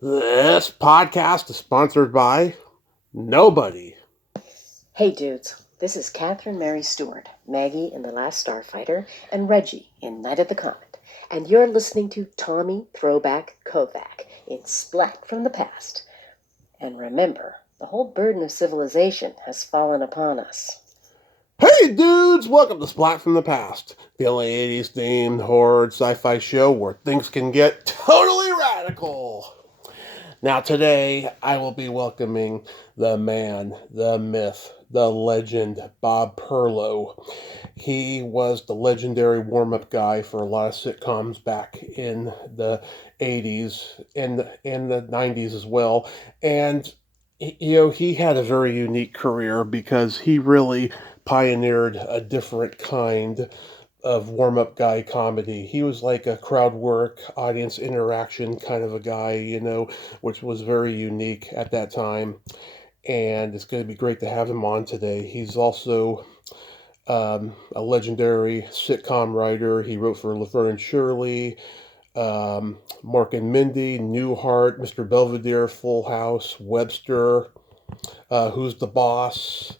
This podcast is sponsored by nobody. Hey dudes, this is Catherine Mary Stewart, Maggie in The Last Starfighter, and Reggie in Night of the Comet, and you're listening to Tommy Throwback Kovac in Splat from the Past. And remember, the whole burden of civilization has fallen upon us. Hey dudes, welcome to Splat from the Past, the only 80s themed horror sci-fi show where things can get totally radical. Now today, I will be welcoming the man, the myth, the legend, Bob Perlow. He was the legendary warm-up guy for a lot of sitcoms back in the 80s and the 90s as well. And he had a very unique career because he really pioneered a different kind of warm-up guy comedy. He was like a crowd work, audience interaction kind of a guy, which was very unique at that time. And it's going to be great to have him on today. He's also a legendary sitcom writer. He wrote for Laverne Shirley, Mork and Mindy, Newhart, Mr. Belvedere, Full House, Webster, Who's the Boss.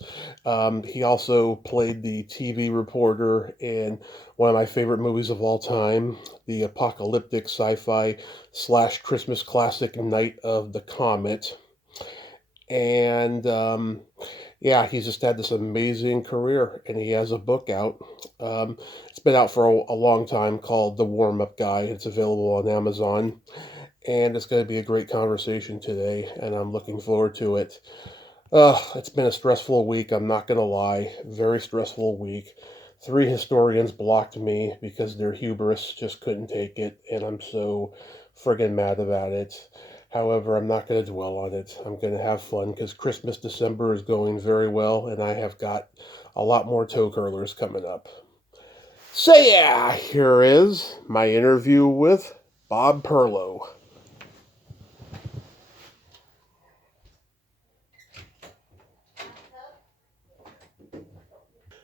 He also played the TV reporter in one of my favorite movies of all time, the apocalyptic sci-fi / Christmas classic Night of the Comet. And yeah, he's just had this amazing career, and he has a book out. It's been out for a long time called The Warm-Up Guy. It's available on Amazon, and it's going to be a great conversation today, and I'm looking forward to it. It's been a stressful week, I'm not going to lie. Very stressful week. 3 historians blocked me because their hubris just couldn't take it, and I'm so friggin' mad about it. However, I'm not going to dwell on it. I'm going to have fun because Christmas December is going very well, and I have got a lot more toe curlers coming up. So yeah, here is my interview with Bob Perlow.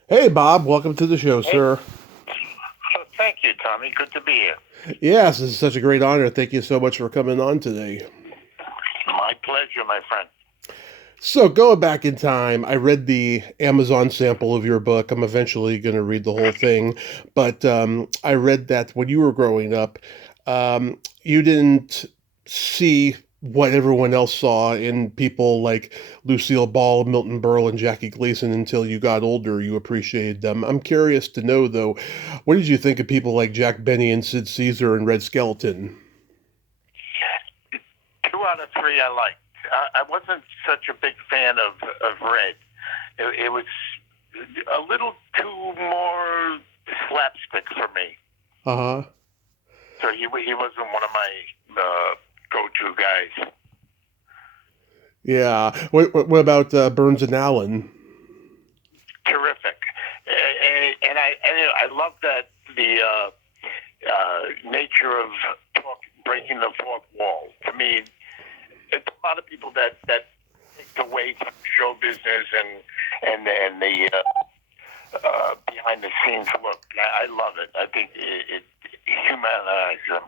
Hey, Bob, welcome to the show, sir. Thank you, Tommy. Good to be here. Yes, this is such a great honor. Thank you so much for coming on today. My pleasure, my friend. So, going back in time, I read the Amazon sample of your book. I'm eventually going to read the whole thing. But I read that when you were growing up, you didn't see what everyone else saw in people like Lucille Ball, Milton Berle, and Jackie Gleason until you got older. You appreciated them. I'm curious to know, though, what did you think of people like Jack Benny and Sid Caesar and Red Skelton? 2 out of 3 I liked. I wasn't such a big fan of Red. It was a little too more slapstick for me. Uh-huh. So he wasn't one of my go-to guys. Yeah. What about Burns and Allen? Terrific. And I love that the nature of breaking the fourth wall. To me, it's a lot of people that take away from show business and the behind the scenes look. I love it. I think it humanizes them.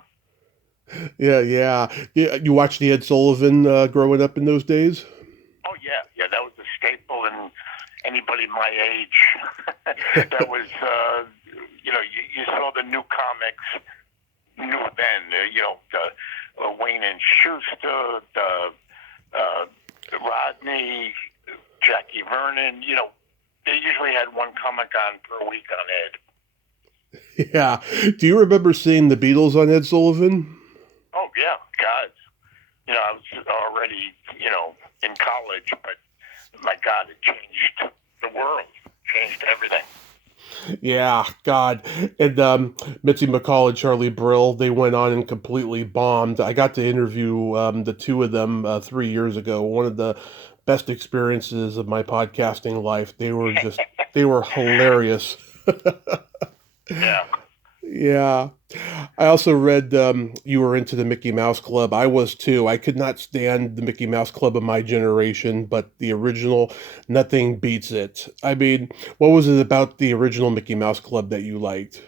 Yeah. You watched the Ed Sullivan growing up in those days? Oh yeah. That was a staple in anybody my age. That was you saw the new comics new then. Wayne and Schuster, Rodney, Jackie Vernon. They usually had one comic on per week on Ed. Yeah. Do you remember seeing the Beatles on Ed Sullivan? Oh yeah, God. I was already in college, but my God, it changed the world, changed everything. Yeah, God. And Mitzi McCall and Charlie Brill, they went on and completely bombed. I got to interview the 2 of them 3 years ago. One of the best experiences of my podcasting life. They were hilarious. Yeah. Yeah. I also read you were into the Mickey Mouse Club. I was too. I could not stand the Mickey Mouse Club of my generation, but the original, nothing beats it. I mean, what was it about the original Mickey Mouse Club that you liked?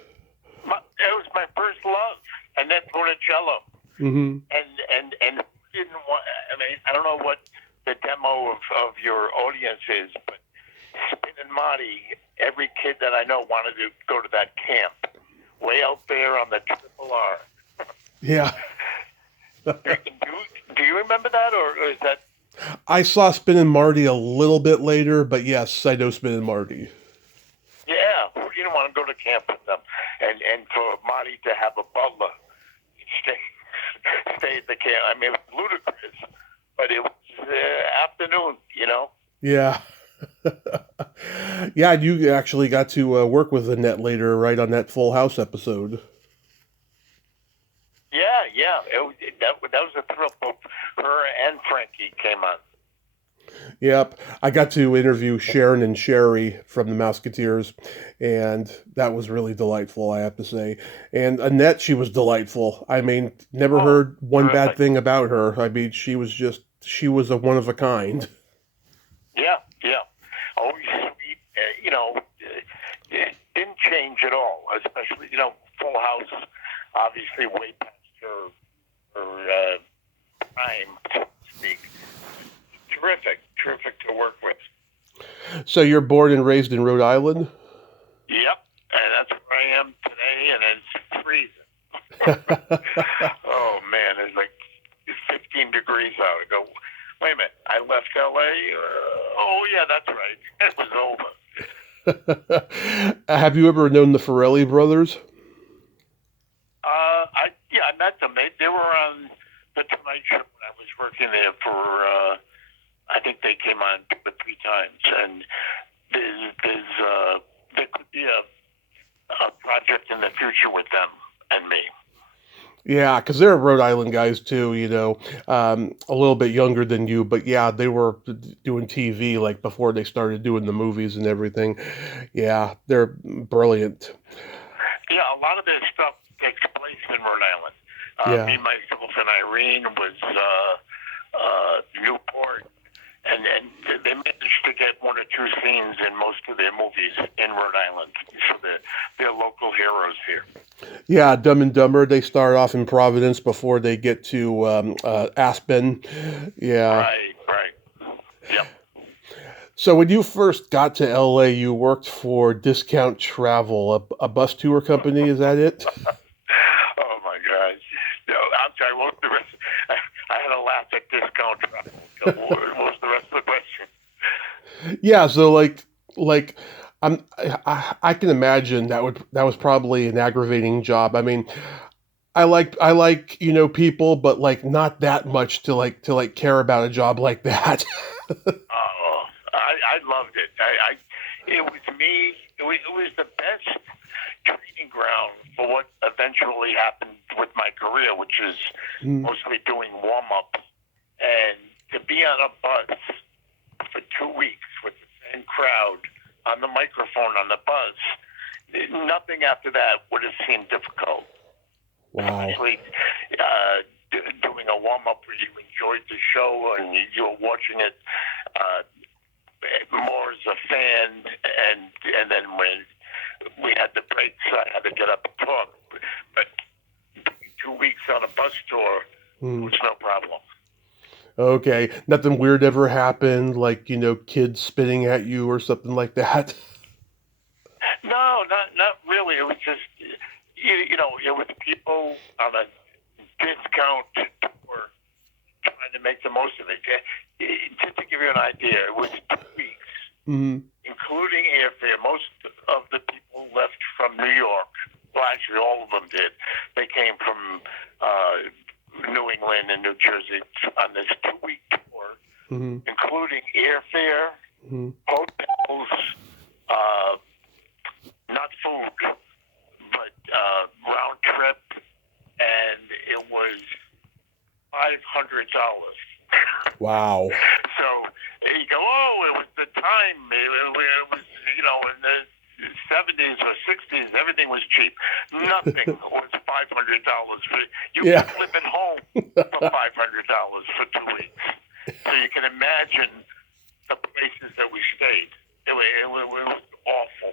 It was my first love, and then Bonicello. Mm-hmm. And who didn't know what the demo of your audience is, but Spin and Marty, every kid that I know wanted to go to that camp, way out there on the Triple R. Yeah. Do you remember that, or is that? I saw Spin and Marty a little bit later, but yes, I know Spin and Marty. Yeah, who didn't want to go to camp with them? And for Marty to have a butler stay at the camp. I mean, it was ludicrous, but it was afternoon, you know? Yeah. Yeah, you actually got to work with Annette later, right, on that Full House episode. Yeah. That was a thrill. Both her and Frankie came on. Yep. I got to interview Sharon and Sherry from the Mouseketeers, and that was really delightful, I have to say. And Annette, she was delightful. I mean, never heard one bad thing about her. I mean, she was a one of a kind. Yeah. Always sweet. It didn't change at all, especially, Full House, obviously way past her prime, so to speak. Terrific to work with. So you're born and raised in Rhode Island? Yep, and that's where I am today, and it's freezing. Oh, man, it's like 15 degrees out. I go, wait a minute, I left L.A.? Oh, yeah, that's right. It was over. Have you ever known the Farrelly brothers? I met them. They were on The Tonight Show when I was working there for, I think they came on 2 or 3 times. And there could be a project in the future with them and me. Yeah, because they're Rhode Island guys too, a little bit younger than you, but yeah, they were doing TV like before they started doing the movies and everything. Yeah, they're brilliant. Yeah, a lot of their stuff takes place in Rhode Island. Yeah. Me, Myself, and Irene was Newport, and they managed to get 1 or 2 scenes in most of their movies in Rhode Island. So they're local heroes here. Yeah, Dumb and Dumber, they start off in Providence before they get to Aspen. Yeah. Right. Yep. So when you first got to LA, you worked for Discount Travel, a bus tour company, is that it? Oh, my gosh. No, I'm sorry, what was the rest? I had a laugh at Discount Travel. What was the rest of the question? Yeah, so I can imagine that was probably an aggravating job. I mean, I like people, but like not that much to care about a job like that. Oh, I loved it. It was me. It was the best training ground for what eventually happened with my career, which is mostly doing warm-ups. And to be on a bus for 2 weeks with the same crowd on the microphone on the bus, nothing after that would have seemed difficult. Wow. Especially doing a warm-up where you enjoyed the show and you were watching it more as a fan, and then when we had the breaks, I had to get up and talk. But 2 weeks on a bus tour was no problem. Okay, nothing weird ever happened, like kids spitting at you or something like that. No, not really. It was just it was people on a discount tour trying to make the most of it. Just to give you an idea, it was 2 weeks, including airfare. Most of the people left from New York. Well, actually, all of them did. They came from New England and New Jersey on this 2-week tour, including airfare, hotels, not food, but round trip, and it was $500. Wow. So you go, it was the time. It was, in the 70s or 60s, everything was cheap. Nothing was $500. You could live at home for $500 for 2 weeks. So you can imagine the places that we stayed. It was awful.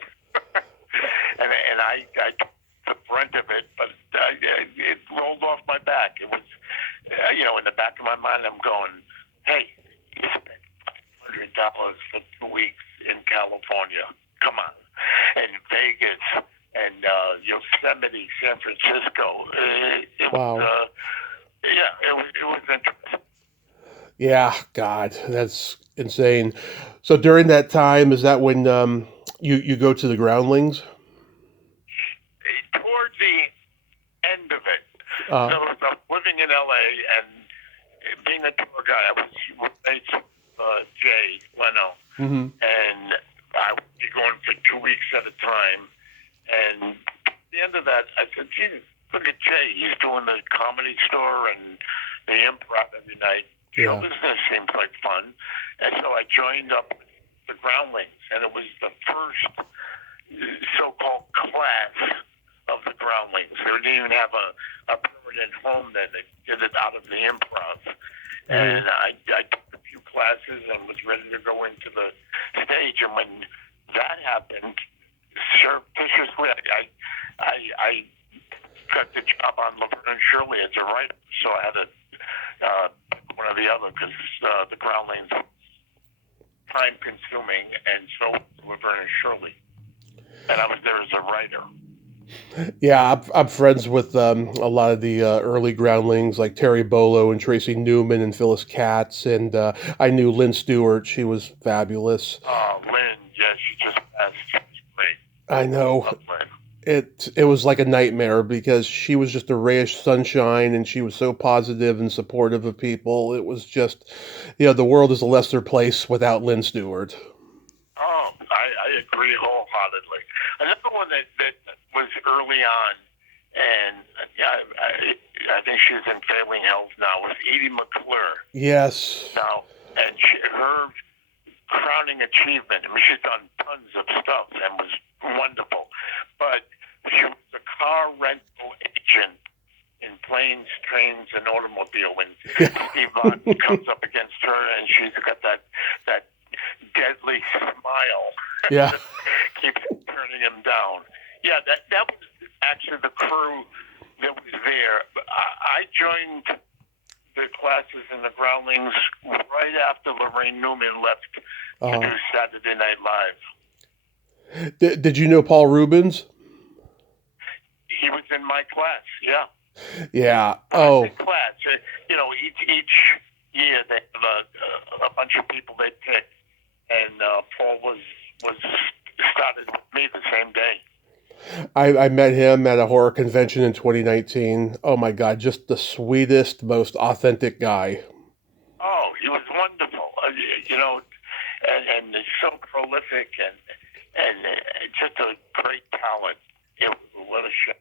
and I took the brunt of it, but it rolled off my back. It was, in the back of my mind, I'm going, Hey, you spent $100 for 2 weeks in California. Come on. And Vegas and Yosemite, San Francisco. It Wow. was, it was interesting. Yeah, God, that's insane. So during that time, is that when you go to the Groundlings? Towards the end of it, Uh, so I was living in LA and being a tour guide, I was roommates with Jay Leno, hmm and I would be going for 2 weeks at a time. And at the end of that, I said, "Jesus, look at Jay. He's doing the Comedy Store and the Improv every night. Show Yeah. business seems like fun." And so I joined up with the Groundlings, and it was the first so-called class of the Groundlings. They didn't even have a permanent home then. They did it out of the Improv. And I took a few classes and was ready to go into the stage. And when that happened, surreptitiously, I got the job on Laverne Shirley as a writer. So I had to pick one or the other because the Groundlings was time-consuming, and so was Laverne Shirley. And I was there as a writer. Yeah, I'm friends with a lot of the early Groundlings, like Terry Bolo and Tracy Newman and Phyllis Katz, and I knew Lynn Stewart. She was fabulous. Lynn, yeah, she just passed. She was great. I know. Love Lynn. It was like a nightmare because she was just a ray of sunshine and she was so positive and supportive of people. It was just, the world is a lesser place without Lynn Stewart. Oh, I agree wholeheartedly. Another one that was early on, and I think she's in failing health now, was Edie McClure. Yes. Now, and her crowning achievement, I mean, she's done tons of stuff and was wonderful, but she was a car rental agent in planes, trains, and automobile. When Steve Martin comes up against her, and she's got that deadly smile, Yeah. keeps turning him down. Yeah, that was actually the crew that was there. I joined the classes in the Groundlings right after Lorraine Newman left to do Saturday Night Live. Did you know Paul Rubens? He was in my class, yeah. Yeah. Oh, Class. Each year they have a bunch of people they pick, and Paul was started with me the same day. I met him at a horror convention in 2019. Oh my God, just the sweetest, most authentic guy. Oh, he was wonderful. And he's so prolific and just a great talent. What a show.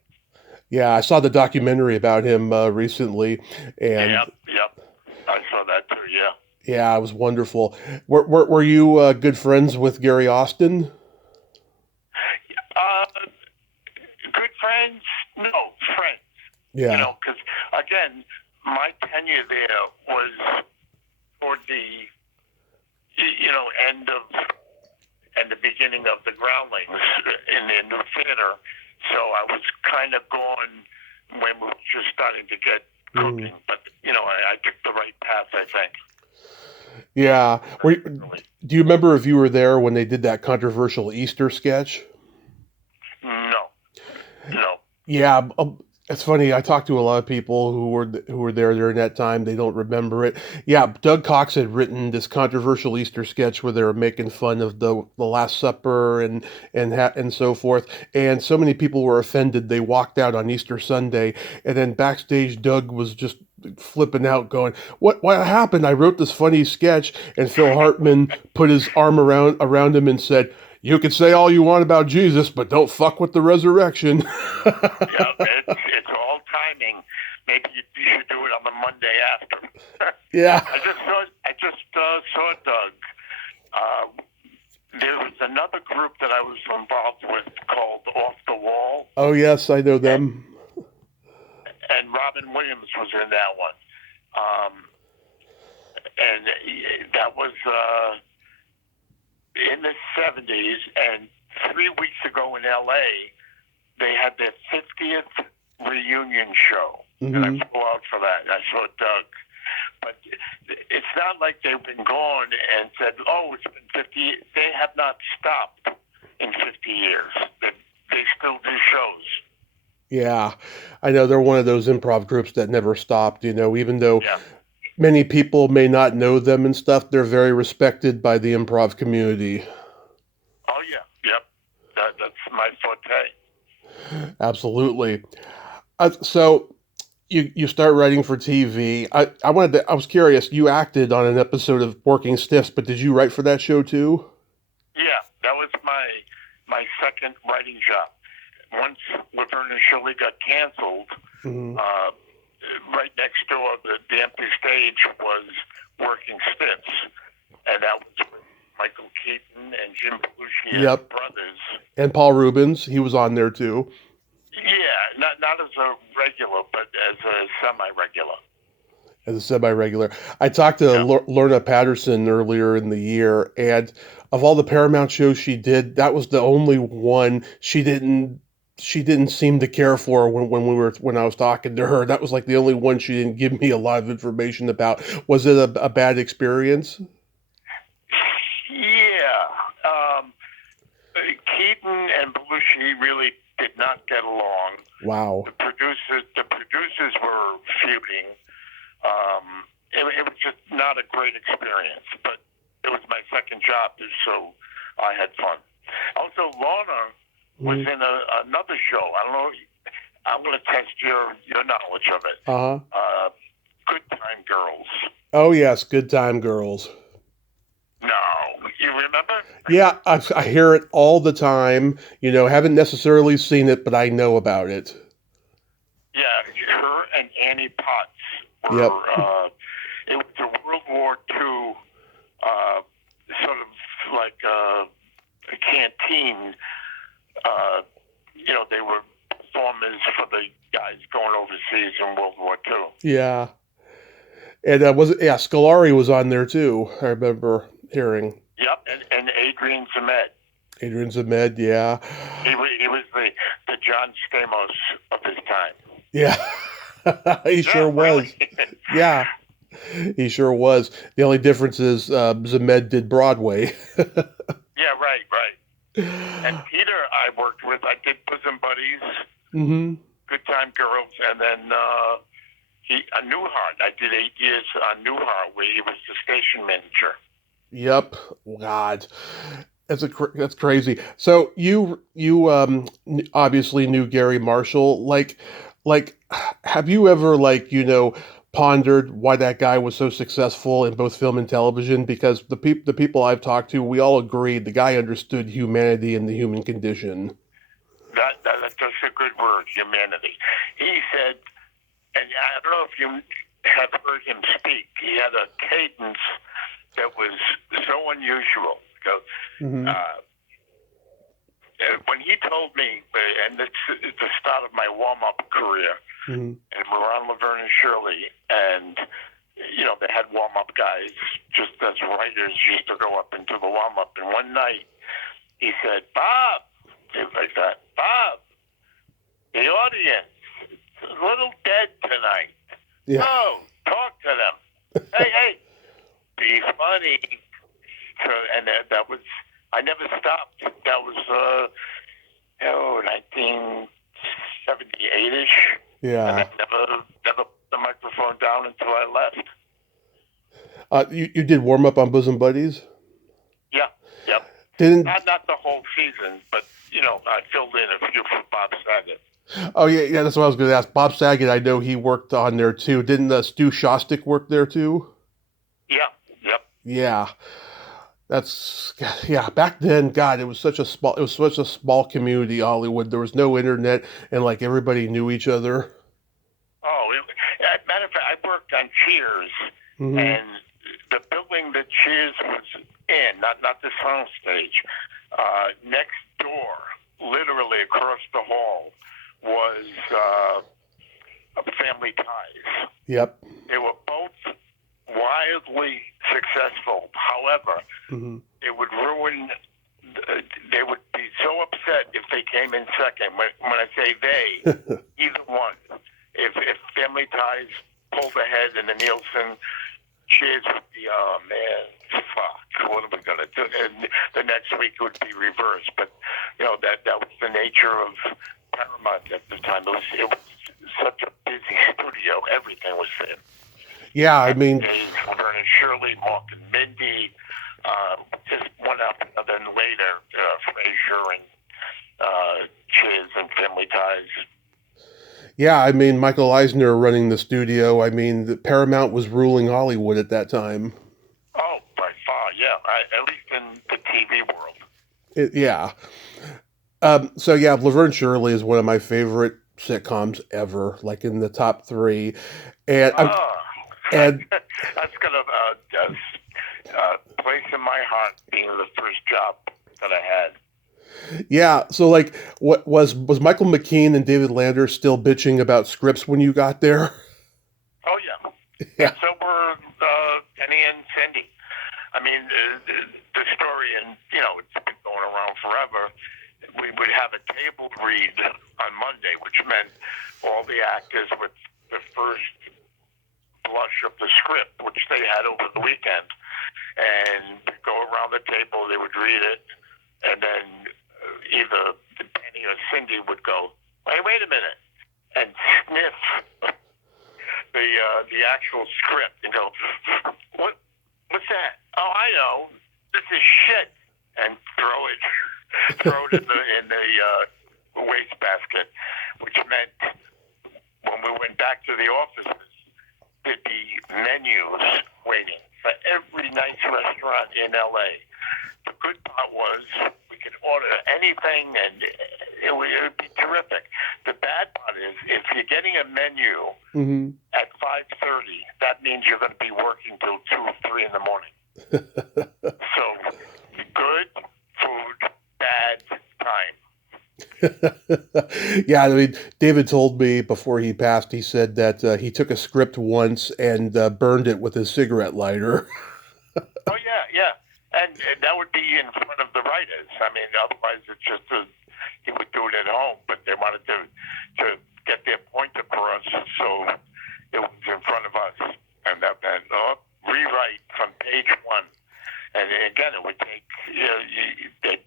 Yeah, I saw the documentary about him recently, and Yep. I saw that too. Yeah. yeah, it was wonderful. Were you good friends with Gary Austin? Good friends? No, friends. Yeah. Because again, my tenure there was toward the end of and the beginning of the Groundlings in the new theater. So I was kind of gone when we were just starting to get cooking. But I took the right path, I think. Yeah. Do you remember if you were there when they did that controversial Easter sketch? No. Yeah, it's funny. I talked to a lot of people who were there during that time. They don't remember it. Yeah, Doug Cox had written this controversial Easter sketch where they were making fun of the Last Supper and so forth. And so many people were offended. They walked out on Easter Sunday, and then backstage, Doug was just flipping out, going, "What happened? I wrote this funny sketch," and Phil Hartman put his arm around him and said, "You can say all you want about Jesus, but don't fuck with the resurrection." Yeah, it's all timing. Maybe you should do it on the Monday after. Yeah. I just saw Doug. There was another group that I was involved with called Off the Wall. Oh yes, I know them. And Robin Williams was in that one. And that was in the 70s. And 3 weeks ago in L.A., they had their 50th reunion show. And I flew out for that. I saw Doug. But it's not like they've been gone and said, "Oh, it's been 50 years." They have not stopped in 50 years. They still do shows. Yeah, I know they're one of those improv groups that never stopped, even though Yeah. many people may not know them and stuff, they're very respected by the improv community. Oh yeah. Yep. That's my forte. Absolutely. So you start writing for TV. I was curious, you acted on an episode of Working Stiffs, but did you write for that show too? Yeah, that was my second writing job. Once Laverne Shirley got canceled, Mm-hmm. right next door, the empty stage was Working Stiffs, and that was with Michael Keaton and Jim Belushi Yep. and brothers. And Paul Rubens, he was on there too. Yeah, not as a regular, but as a semi-regular. As a semi-regular. I talked to Lorna Patterson earlier in the year, and of all the Paramount shows she did, that was the only one she didn't seem to care for when I was talking to her. That was like the only one she didn't give me a lot of information about. Was it a bad experience? Yeah. Keaton and Belushi really did not get along. Wow. The producers were feuding. It was just not a great experience, but it was my second job, so I had fun. Also, Lorna was in another show. I don't know. I'm going to test your knowledge of it. Uh-huh. Good Time Girls. Oh, yes, Good Time Girls. No, you remember? Yeah, I hear it all the time. Haven't necessarily seen it, but I know about it. Yeah, her and Annie Potts were. Yep. It was a World War II sort of like a canteen. They were performers for the guys going overseas in World War II. Yeah. And Scolari was on there too, I remember hearing. Yep, and Adrian Zemed. Adrian Zemed, yeah. He was the John Stamos of his time. Yeah. He sure was. Really? Yeah. He sure was. The only difference is Zemed did Broadway. Yeah, right. And Peter I worked with, I did Bosom Buddies, Mm-hmm. Good Time Girls, and then on Newhart. I did 8 years on Newhart, where he was the station manager. Yep. God. That's crazy. So you obviously knew Gary Marshall. Like, have you ever pondered why that guy was so successful in both film and television? Because the people I've talked to, we all agreed the guy understood humanity and the human condition. That's a good word, humanity. He said, and I don't know if you have heard him speak. He had a cadence that was so unusual. Mm-hmm. When he told me, and it's the start of my warm-up career, Mm-hmm. and we're on Laverne and Shirley, and they had warm-up guys, just as writers used to go up into the warm-up. And one night, he said, "Bob," like that, "Bob, the audience is a little dead tonight. Yeah. No, talk to them. Hey, be funny." So, and that was, I never stopped. That was 1978-ish. Yeah. And I never put the microphone down until I left. You did warm up on Bosom Buddies? Yeah, yep. Not the whole season, but I filled in a few for Bob Saget. Oh yeah, that's what I was going to ask. Bob Saget, I know he worked on there too. Didn't Stu Shostak work there too? Yeah, yep. Yeah. Back then, God, it was such a small community, Hollywood. There was no internet, and everybody knew each other. Oh, matter of fact, I worked on Cheers, Mm-hmm. and the building that Cheers was in, not the sound stage, next door, literally across the hall, was Family Ties. Yep. They were both wildly successful. However, Mm-hmm. it would ruin. They would be so upset if they came in second. When I say they, either one. If Family Ties pulled ahead and the Nielsen Cheers would be then the next week it would be reversed. But that was the nature of Paramount at the time. It was such a busy studio. Everything was there. Yeah, I mean, Laverne Shirley, Mork and Mindy, just one after another. And later, Frasier and Chiz and Family Ties. yeah, I mean, Michael Eisner running the studio. I mean, Paramount was ruling Hollywood at that time. Oh, by far, yeah. At least in the TV world. Yeah. So yeah, Laverne Shirley is one of my favorite sitcoms ever, like in the top 3. And and that's got a place in my heart, being the first job that I had. yeah, so like, what was Michael McKean and David Lander still bitching about scripts when you got there? Oh yeah, Yeah. and so were Penny and Cindy. I mean, the story, and it's been going around forever. We would have a table read on Monday, which meant all the actors with the first blush of the script, which they had over the weekend, and go around the table. They would read it, and then either Penny or Cindy would go, wait a minute, and sniff the actual script and go, what's that? Oh, I know, this is shit, and throw it in the wastebasket, which meant when we went back to the offices, there'd be menus waiting for every nice restaurant in LA. The good part was we could order anything, and it would be terrific. The bad part is if you're getting a menu at 5:30, that means you're going to be working till 2 or 3 in the morning. So good food, bad time. Yeah, I mean, David told me before he passed, he said that he took a script once and burned it with his cigarette lighter. Oh, yeah. And that would be in front of the writers. I mean, otherwise it's just he would do it at home, but they wanted to get their point across, so it was in front of us. And that meant, rewrite from page 1. And again, it would take, they'd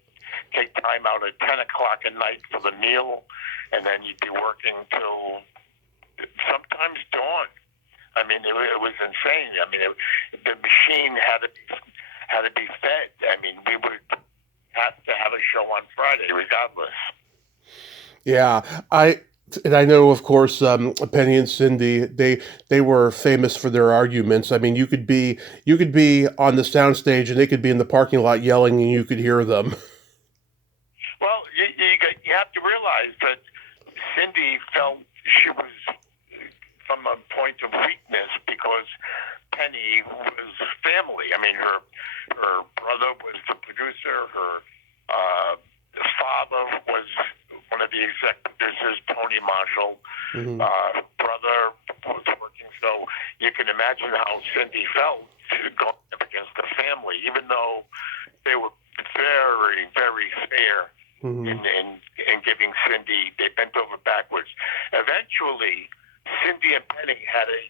take time out at 10 o'clock at night for the meal, and then you'd be working till sometimes dawn. I mean, it was insane. I mean, the machine had to be fed. I mean, we would have to have a show on Friday regardless. Yeah, I know, of course, Penny and Cindy, they were famous for their arguments. I mean, you could be on the soundstage and they could be in the parking lot yelling and you could hear them. Well, you have to realize that Cindy felt she was from a point of weakness because Penny was family. I mean, her brother was the producer. Her father was one of the exec producers, Tony Marshall. Mm-hmm. Brother was working, so you can imagine how Cindy felt going up against the family, even though they were very, very fair. Mm-hmm. in giving Cindy, they bent over backwards. Eventually, Cindy and Penny had a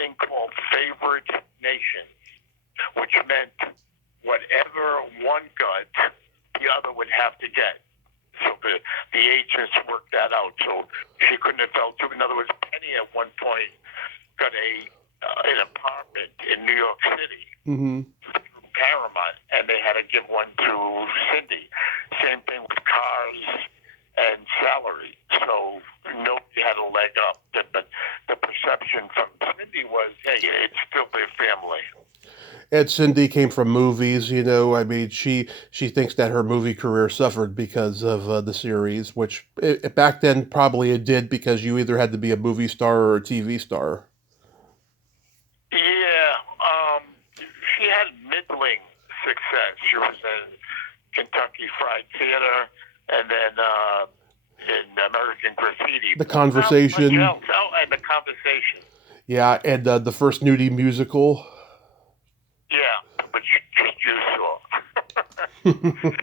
thing called favorite nations, which meant whatever one got, the other would have to get. So the agents worked that out. So she couldn't have felt too. In other words, Penny at one point got an apartment in New York City. Mm-hmm. Paramount, and they had to give one to Cindy. Same thing with cars and salary. So nobody had a leg up. But the perception from Cindy was, hey, it's still their family. And Cindy came from movies, I mean, she thinks that her movie career suffered because of the series, which back then probably it did, because you either had to be a movie star or a TV star. Yeah, she had middling success. She was in Kentucky Fried Theater, and then in American Graffiti. The Conversation. Oh, and The Conversation. Yeah, and the first nudie musical. Yeah, which just you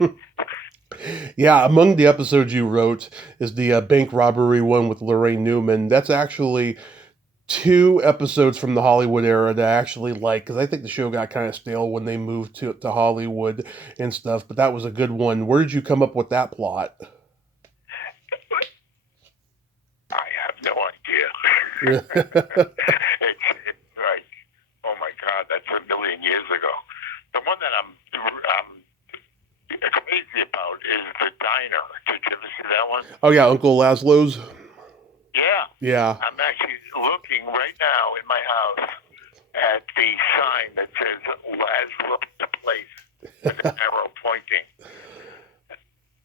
saw. Yeah, among the episodes you wrote is the bank robbery one with Lorraine Newman. That's actually two episodes from the Hollywood era that I actually like, because I think the show got kind of stale when they moved to Hollywood and stuff. But that was a good one. Where did you come up with that plot? I have no idea. It's like, oh my God, that's a million years ago. The one that I'm crazy about is the diner. Did you ever see that one? Oh yeah, Uncle Laszlo's. Yeah. Yeah. I'm actually looking right now in my house at the sign that says Laszlo the place with an arrow pointing.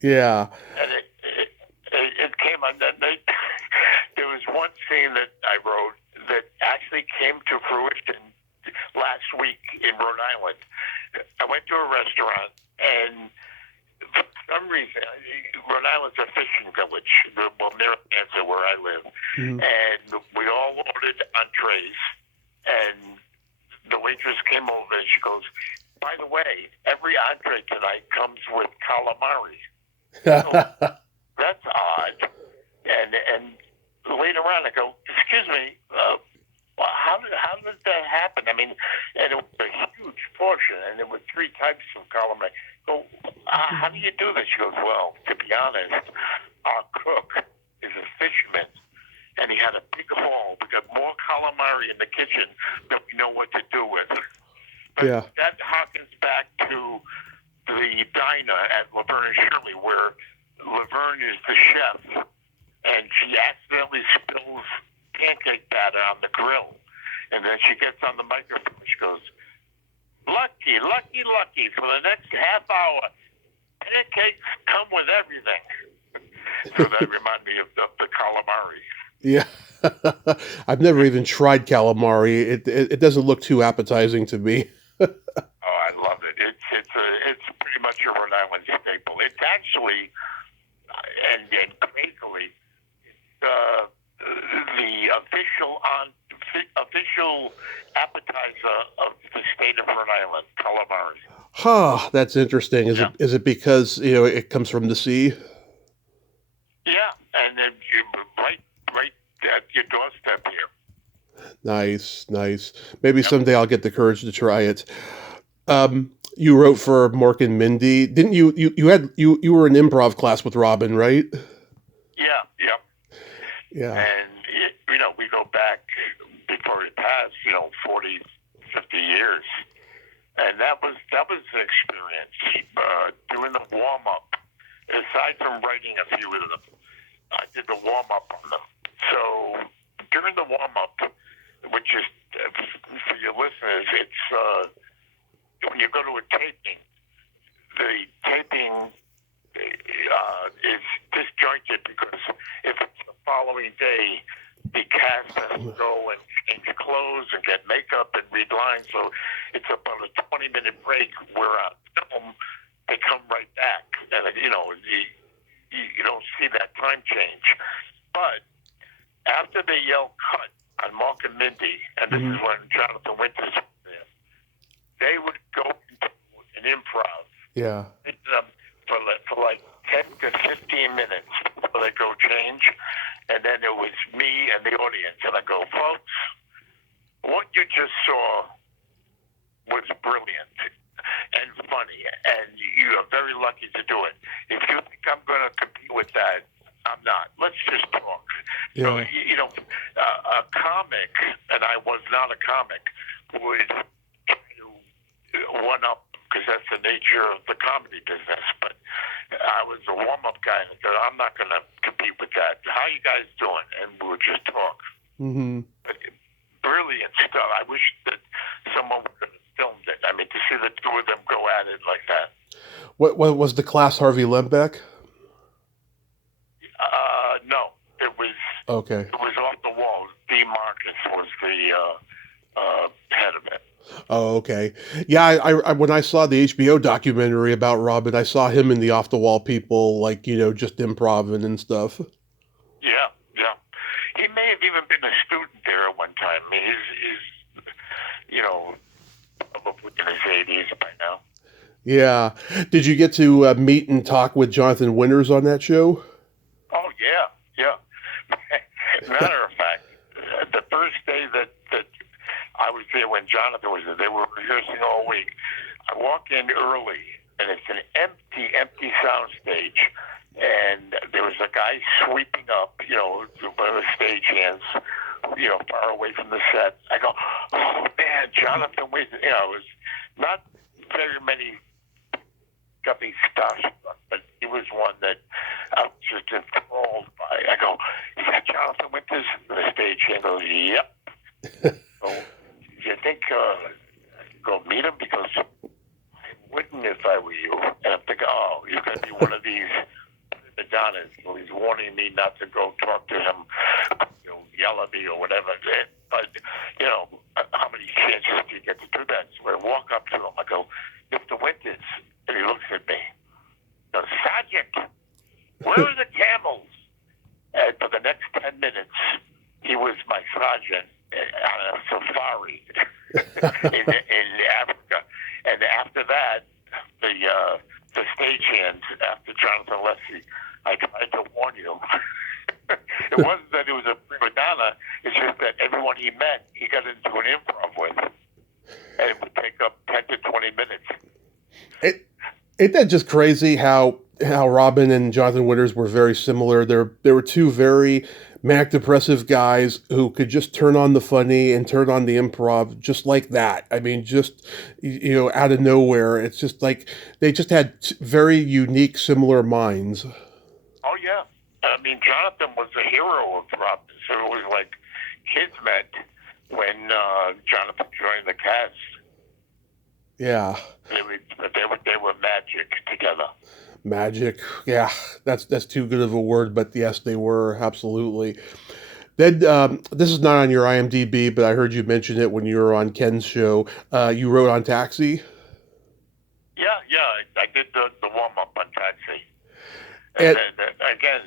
Yeah. And it came on that night. There was one scene that I wrote that actually came to fruition last week in Rhode Island. I went to a restaurant, and for some reason, Rhode Island's a fishing village, well, near Ansa, where I live. Mm-hmm. And we all ordered entrees, and the waitress came over and she goes, by the way, every entree tonight comes with calamari. So, that's odd. And later on, I go, excuse me, how did that happen? I mean, and it was a huge portion, and there were 3 types of calamari. So, how do you do this? She goes, well, to be honest, our cook is a fisherman, and he had a big haul. We got more calamari in the kitchen than we know what to do with. But Yeah. that harkens back to the diner at Laverne Shirley, where Laverne is the chef, and she accidentally spills pancake batter on the grill. And then she gets on the microphone. She goes, lucky, lucky, lucky. For the next half hour, pancakes come with everything. So that reminded me of the calamari. Yeah. I've never even tried calamari. It doesn't look too appetizing to me. Oh, I love it. It's pretty much a Rhode Island staple. It's actually, and crazily, the official appetizer of the state of Rhode Island, calamari. Huh, that's interesting. Yeah. Is it because, it comes from the sea? Yeah, and then right at your doorstep here. Nice. Maybe someday I'll get the courage to try it. You wrote for Mork and Mindy. Didn't you you were in improv class with Robin, right? Yeah. Yeah. And, we go back before he passed, 40, 50 years. And that was an experience. Doing the warm-up. Aside from writing a few of them, I did the warm-up on them. So during the warm-up, which is, for your listeners, it's when you go to a taping, the taping is disjointed because if it's the following day, the cast has to go and change clothes and get makeup and read lines. So it's about a 20-minute break where on film they come right back, and you don't see that time change. But after they yell cut on Mork and Mindy, and this is when Jonathan Winters was there, they would go into an improv. Yeah. For like 10 to 15 minutes before they go change. And then it was me and the audience. And I go, folks, what you just saw was brilliant and funny. And you are very lucky to do it. If you think I'm going to compete with that, I'm not. Let's just talk. Yeah. So, a comic, and I was not a comic, would one up, because that's the nature of the comedy business. But I was a warm-up guy, and I said, I'm not going to compete with that. How you guys doing? And we would just talk. Mm-hmm. But brilliant stuff. I wish that someone would have filmed it. I mean, to see the two of them go at it like that. What was the class Harvey Lembeck? No, it was. Okay. It was off the wall. D. Marcus was the head of it. Oh, okay. Yeah, I when I saw the HBO documentary about Robin, I saw him in the off the wall people, like, just improving and stuff. Yeah. He may have even been a student there at one time. I mean, he's probably in his 80s by now. Yeah. Did you get to meet and talk with Jonathan Winters on that show? Oh, yeah. Matter of fact, the first day when Jonathan was there. They were rehearsing all week. I walk in early, and it's an empty sound stage. And there was a guy sweeping up, one of the stagehands, far away from the set. I go, oh man, Jonathan was, it was not very many got me starstruck, but he was one that I was just enthralled by. I go, is that Jonathan Winters? And the stagehand goes, yep. So, do you think I'd go meet him? Because I wouldn't if I were you. And I'm thinking, oh, you're going to be one of these Madonnas. So he's warning me not to go talk to him, yell at me or whatever. But, how many chances do you get to do that? So I walk up to him. I go, Mr. Winters. And he looks at me. He goes, Sergeant, where are the camels? And for the next 10 minutes, he was my sergeant on a safari in Africa. And after that, the stagehands, after Jonathan Leslie, I tried to warn you. It wasn't that it was a prima donna. It's just that everyone he met, he got into an improv with. And it would take up 10 to 20 minutes. Ain't that just crazy how Robin and Jonathan Winters were very similar? There were two very manic depressive guys who could just turn on the funny and turn on the improv just like that. I mean, just, out of nowhere. It's just like they just had very unique, similar minds. Oh, yeah. I mean, Jonathan was the hero of Robin. So it was like kids met when Jonathan joined the cast. Yeah. They were magic together. Magic. Yeah, that's too good of a word, but yes, they were, absolutely. Then, this is not on your IMDb, but I heard you mention it when you were on Ken's show. You wrote on Taxi? Yeah, I did the warm-up on Taxi. And again,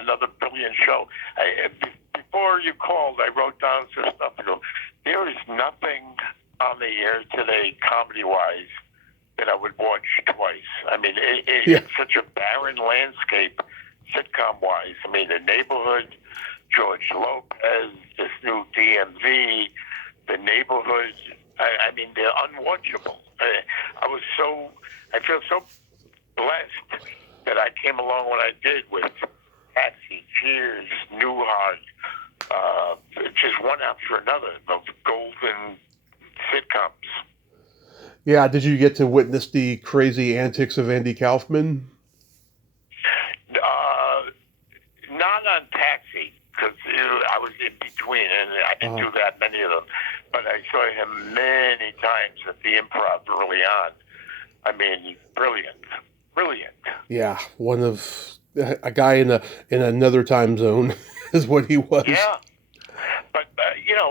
another brilliant show. Before you called, I wrote down some stuff. There is nothing on the air today, comedy-wise, that I would watch twice. I mean, it's such a barren landscape, sitcom-wise. I mean, The Neighborhood, George Lopez, this new DMV, The Neighborhood. I mean, they're unwatchable. I feel so blessed that I came along when I did with Taxi, Cheers, Newhart, just one after another of golden sitcoms. Yeah, did you get to witness the crazy antics of Andy Kaufman? Not on Taxi, because I was in between, and I didn't do that many of them. But I saw him many times at the Improv early on. I mean, brilliant. Yeah, a guy in another time zone is what he was. Yeah, but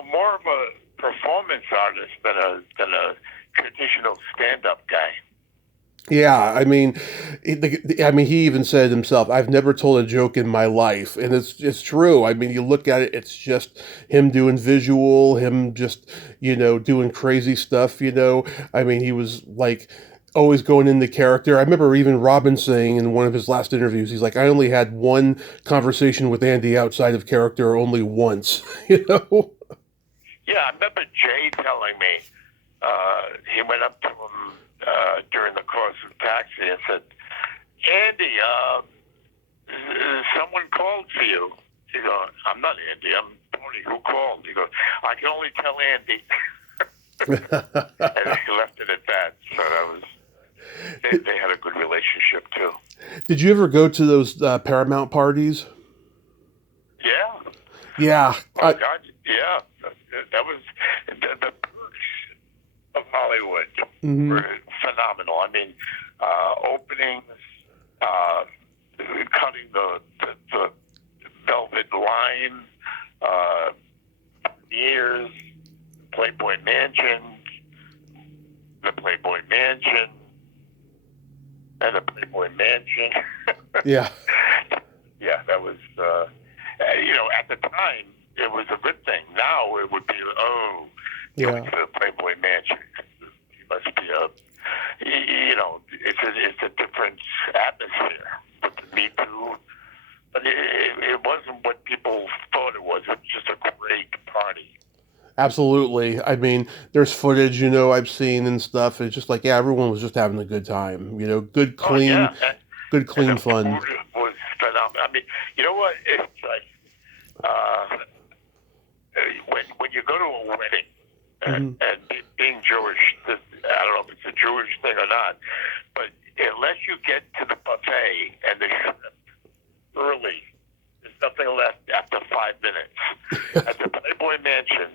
more of a performance artist than a traditional stand-up guy. Yeah, I mean, he even said himself, "I've never told a joke in my life," and it's true. I mean, you look at it; it's just him doing visual, him just doing crazy stuff. I mean, he was like always going into character. I remember even Robin saying in one of his last interviews, he's like, "I only had one conversation with Andy outside of character, only once." Yeah, I remember Jay telling me he went up to him during the course of Taxi and said, "Andy, someone called for you." He goes, "I'm not Andy, I'm Tony. Who called?" He goes, "I can only tell Andy." And he left it at that. So that was, they had a good relationship too. Did you ever go to those Paramount parties? Yeah. Yeah. Oh, God, yeah. That was the perks of Hollywood were phenomenal. I mean, openings, cutting the velvet line, years, Playboy Mansion, the Playboy Mansion, and the Playboy Mansion. Yeah. Yeah, that was, at the time, it was a good thing. Now it would be, going to the Playboy Mansion. You must be it's a different atmosphere with the Me Too. But it wasn't what people thought it was. It was just a great party. Absolutely. I mean, there's footage, I've seen and stuff. It's just like, yeah, everyone was just having a good time. Good, Oh yeah, good, and the clean fun. food was phenomenal. I mean, you know what? It's like uh, when you go to a wedding Hmm. and being Jewish, I don't know if it's a Jewish thing or not, but unless you get to the buffet and the shrimp early, there's nothing left after 5 minutes. At the Playboy Mansion,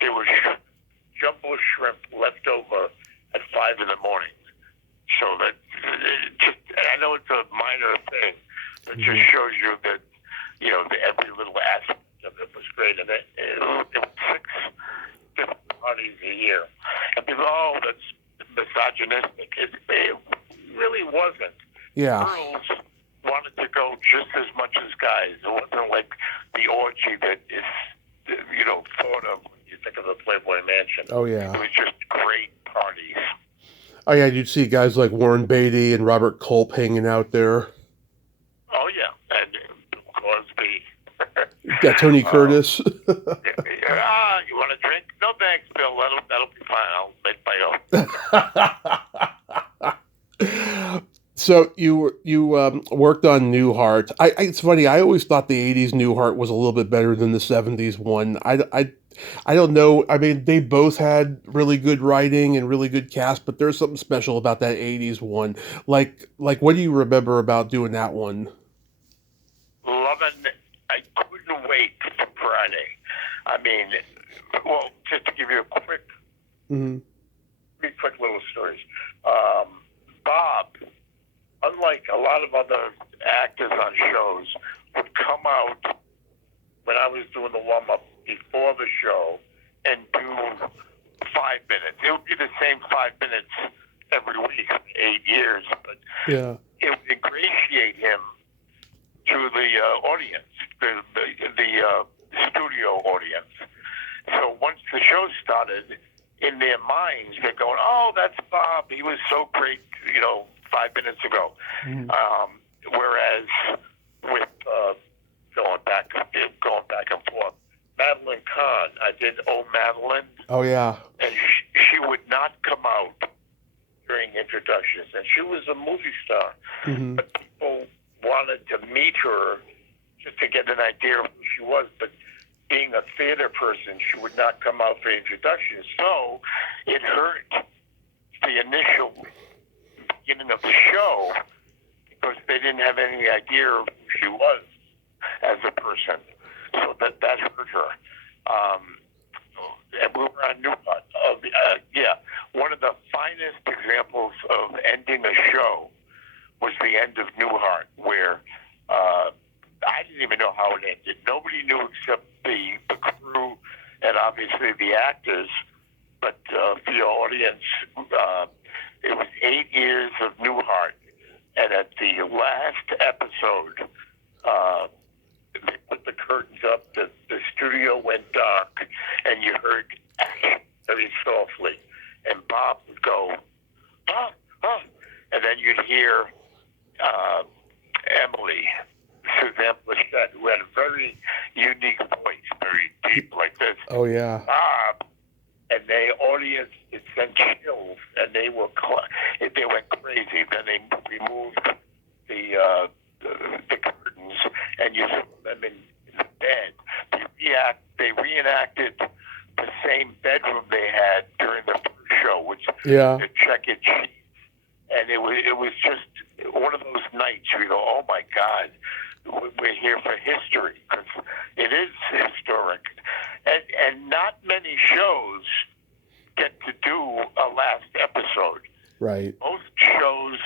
there was jumbo shrimp left over at 5 in the morning. So that I know it's a minor thing, but just shows you that every little aspect of it was great, and it was 6 different parties a year. And people, oh, that's misogynistic. It really wasn't. Yeah. Girls wanted to go just as much as guys. It wasn't like the orgy that is thought of when you think of the Playboy Mansion. Oh, It yeah. was just great parties. Oh, yeah, you'd see guys like Warren Beatty and Robert Culp hanging out there. Oh yeah, and Crosby. Yeah, Tony Curtis. You want a drink? No thanks, Bill. That'll be fine. I'll make my own. So you worked on Newhart. It's funny. I always thought the '80s Newhart was a little bit better than the '70s one. I don't know. I mean, they both had really good writing and really good cast, but there's something special about that '80s one. Like, what do you remember about doing that one? Loving. I couldn't wait for Friday. I mean, well, just to give you a quick, Mm-hmm. three quick little stories. Bob, unlike a lot of other actors on shows, would come out when I was doing the warm up before the show and do 5 minutes. It would be the same 5 minutes every week for 8 years, but Yeah. it would ingratiate him to the audience, the studio audience. So once the show started, in their minds, they're going, "Oh, that's Bob. He was so great, 5 minutes ago." Mhm. Whereas with going back and forth, Madeline Kahn, I did "Oh Madeline," Oh, yeah. and she would not come out during introductions, and she was a movie star. Mm-hmm. But people wanted to meet her just to get an idea of who she was. But being a theater person, she would not come out for introductions. So it hurt the initial beginning of the show because they didn't have any idea of who she was as a person. So that hurt her. And we were on Newport. One of the finest examples of ending a show was the end of Newhart, where I didn't even know how it ended. Nobody knew except the crew and obviously the actors, but the audience. It was 8 years of Newhart, and at the last episode, they put the curtains up, the studio went dark, and you heard action very softly, and Bob would go, "Ah, ah," and then you'd hear Emily, Suzanne Plachette, who had a very unique voice, very deep like this. Oh, yeah. And the audience, it sent chills, and they went crazy. Then they removed the curtains, and you saw them in the bed. They reenacted the same bedroom they had during the first show, which Yeah. the Check It Cheese. And it was just one of those nights where you go, "Oh my God, we're here for history," because it is historic, and not many shows get to do a last episode. Right. Most shows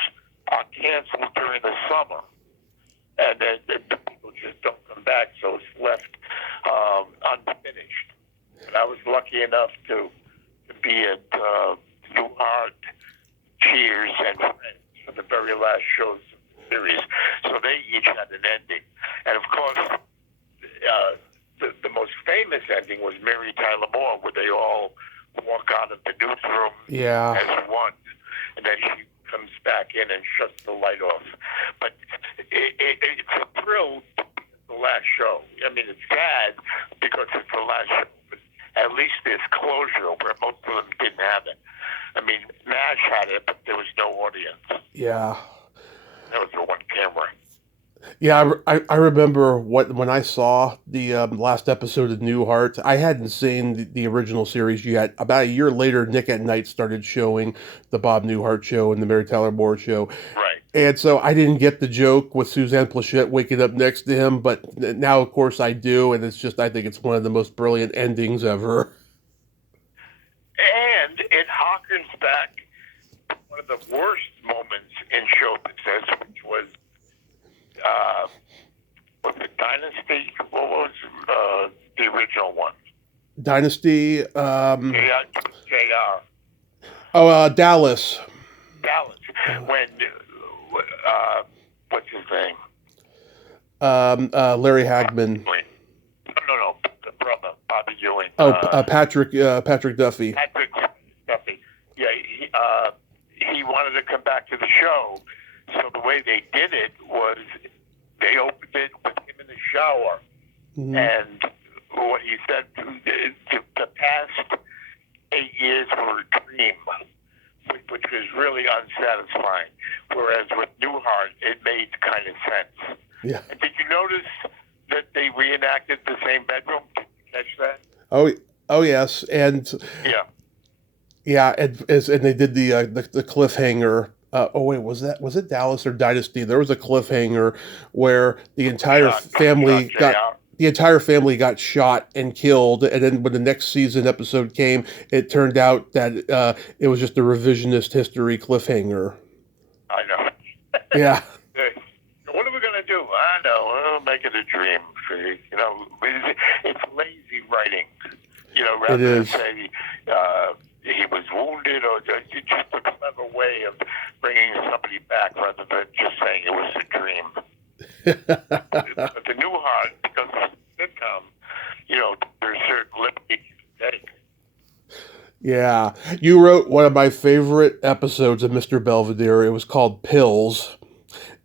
are canceled during the summer, and then the people just don't come back, so it's left unfinished. And I was lucky enough to be at Newhart, Cheers, and Friends for the very last shows of the series. So they each had an ending. And of course, the most famous ending was Mary Tyler Moore, where they all walk out of the newsroom Yeah. as one. And then she comes back in and shuts the light off. But it's a thrill to be at the last show. I mean, it's sad because it's the last show. But at least there's closure where most of them didn't have it. I mean, MASH had it, but there was no audience. Yeah. There was the one camera. Yeah, I remember when I saw the last episode of Newhart. I hadn't seen the original series yet. About a year later, Nick at Night started showing the Bob Newhart show and the Mary Tyler Moore show. Right. And so I didn't get the joke with Suzanne Plachette waking up next to him, but now, of course, I do. And it's just, I think it's one of the most brilliant endings ever. And it harkens back to one of the worst moments in show business, which was it Dynasty? What was the original one? Dynasty. JR. Oh, Dallas. Dallas. When, what's his name? Larry Hagman. No, the brother, Bobby Ewing. Patrick Duffy. Patrick Duffy. Yeah, he wanted to come back to the show, so the way they did it was they opened it with him in the shower, and what he said, the past 8 years were a dream, which was really unsatisfying. Whereas with Newhart, it made kind of sense. Yeah. And did you notice that they reenacted the same bedroom? Did you catch that? Oh yes, and Yeah. and they did the cliffhanger. Was it Dallas or Dynasty? There was a cliffhanger where the entire family got shot and killed, and then when the next season episode came, it turned out that it was just a revisionist history cliffhanger. I know. Yeah. What are we going to do? I know. We'll make it a dream. You know, it's lazy writing. You know, rather than say he was wounded, or just a clever way of bringing somebody back rather than just saying it was a dream. But the Newhart, because it's a sitcom, you know, there's certain liberties you take. Yeah. You wrote one of my favorite episodes of Mr. Belvedere. It was called Pills.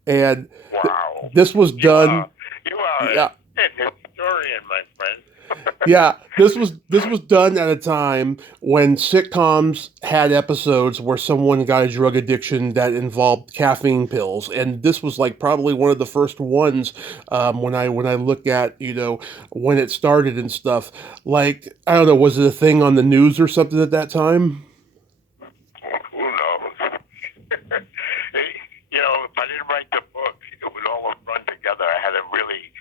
And Wow. This was done. You are an historian, my friend. Yeah, this was done at a time when sitcoms had episodes where someone got a drug addiction that involved caffeine pills, and this was like probably one of the first ones. When I look at when it started and stuff, like I don't know, was it a thing on the news or something at that time? Who knows? If I didn't write the book, it would all run together. I had to really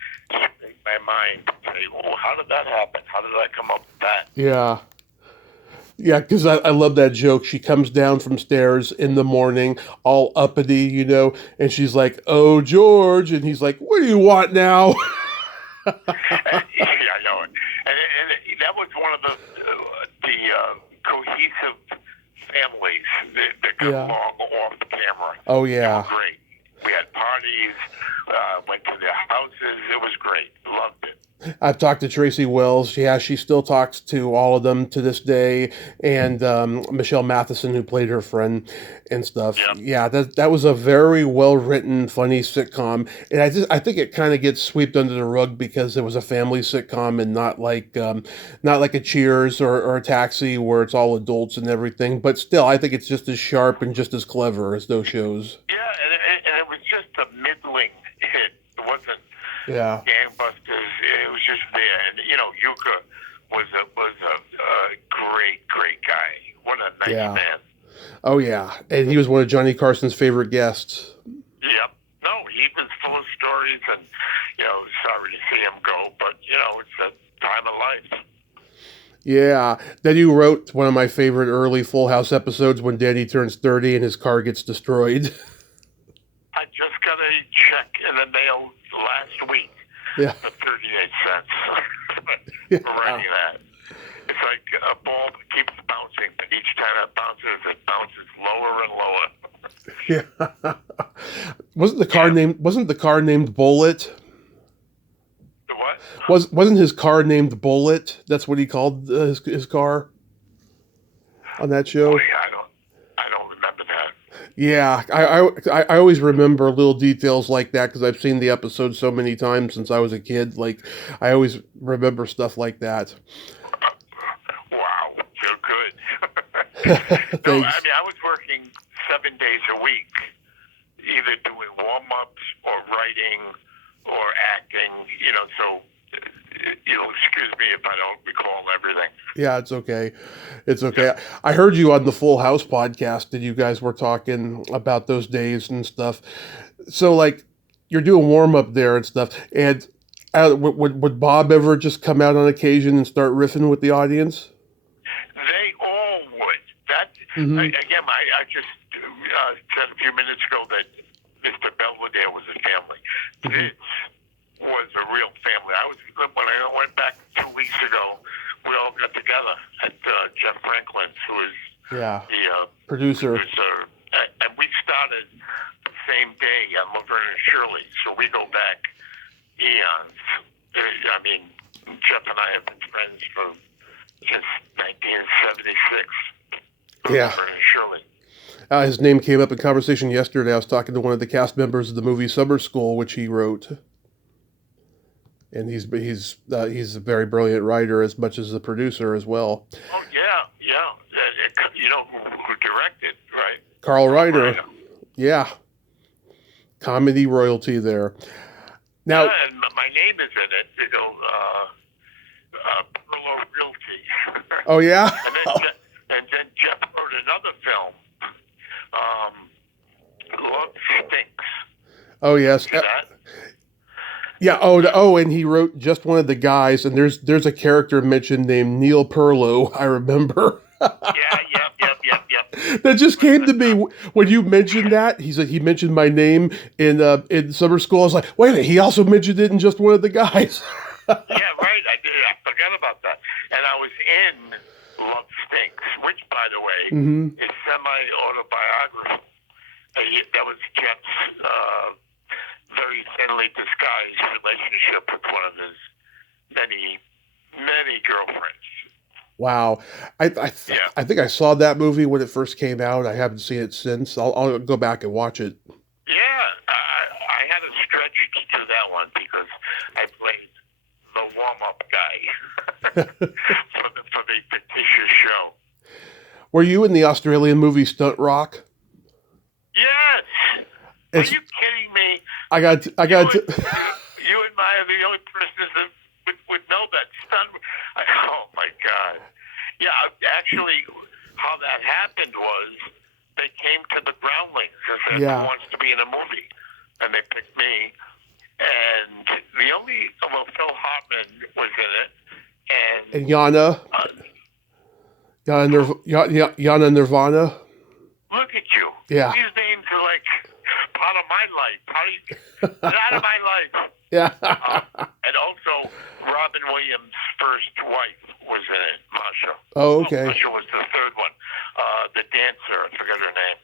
make my mind say, "Oh, how did that happen? How did I come up with that?" Yeah. Yeah, because I love that joke. She comes down from stairs in the morning, all uppity, and she's like, "Oh, George," and he's like, "What do you want now?" Yeah, I know it. And that was one of the cohesive families that got along off the camera. Oh, yeah. They were great. We had parties, went to their houses. It was great. Loved it. I've talked to Tracy Wells. Yeah, she still talks to all of them to this day, and Michelle Matheson, who played her friend and stuff. Yep. Yeah, that was a very well written, funny sitcom, and I think it kind of gets swept under the rug because it was a family sitcom and not like a Cheers or a Taxi where it's all adults and everything. But still, I think it's just as sharp and just as clever as those shows. Yeah, and it was just a middling hit. It wasn't. Yeah. Gangbusters. It was just there, and Yuka was a great guy. What a nice man. Oh yeah, and he was one of Johnny Carson's favorite guests. Yep. No, he was full of stories, and sorry to see him go, but it's a time of life. Yeah. Then you wrote one of my favorite early Full House episodes when Danny turns 30 and his car gets destroyed. I just got a check in the mail last week for 38 cents for writing that. It's like a ball that keeps bouncing, but each time it bounces lower and lower. Yeah. Wasn't the car named Bullet? The what? Wasn't his car named Bullet? That's what he called his car on that show. Oh, yeah, I don't remember that. Yeah, I always remember little details like that because I've seen the episode so many times since I was a kid. Like, I always remember stuff like that. No, I Thanks. mean, I was working 7 days a week, either doing warm-ups or writing or acting, so you'll excuse me if I don't recall everything. Yeah, it's okay. It's okay. I heard you on the Full House podcast, and you guys were talking about those days and stuff. So, like, you're doing warm up there and stuff. And would Bob ever just come out on occasion and start riffing with the audience? They all would. Mm-hmm. Again, I just said a few minutes ago that Mr. Belvedere was a family. Mm-hmm. This was a real family. When I went back 2 weeks ago, we all got together at Jeff Franklin's, who is Yeah. the Producer. and we started the same day on Laverne Shirley, so we go back eons. I mean, Jeff and I have been friends since 1976. Yeah. Laverne Shirley. His name came up in conversation yesterday. I was talking to one of the cast members of the movie Summer School, which he wrote. And he's a very brilliant writer as much as a producer as well. Oh yeah. You know who directed, right? Carl Reiner. Yeah. Comedy royalty there. Now, and my name is in it. Perlow Realty. oh yeah. and then Jeff wrote another film. Love Stinks. Oh yes. See that? Yeah. Oh, and he wrote just one of the guys, and there's a character mentioned named Neil Perlow. I remember. Yeah. Yep. That just came to me when you mentioned that. He mentioned my name in summer school. I was like, wait a minute, he also mentioned it in just one of the guys. Yeah, right. I did. I forgot about that. And I was in Love Stinks, which, by the way, is semi-autobiographical. That was Jeff's very thinly disguised relationship with one of his many girlfriends. Wow, I think I saw that movie when it first came out. I haven't seen it since. I'll go back and watch it. Yeah, I had a stretch to do that one because I played the warm-up guy for the fictitious show. Were you in the Australian movie Stunt Rock? Yes. Are you kidding me? I got. You and I are the only persons that would know that stunt. Oh my God. Yeah, actually, how that happened was they came to the Groundlings and said, who wants to be in a movie? And they picked me. And Phil Hartman was in it. And Yana. Yana Nirvana. Look at you. Yeah. These names are like part of my life. Get out of my life. Yeah. And also, Robin Williams' first wife was in it, Masha. Oh, okay. Masha was the third one. The dancer, I forget her name.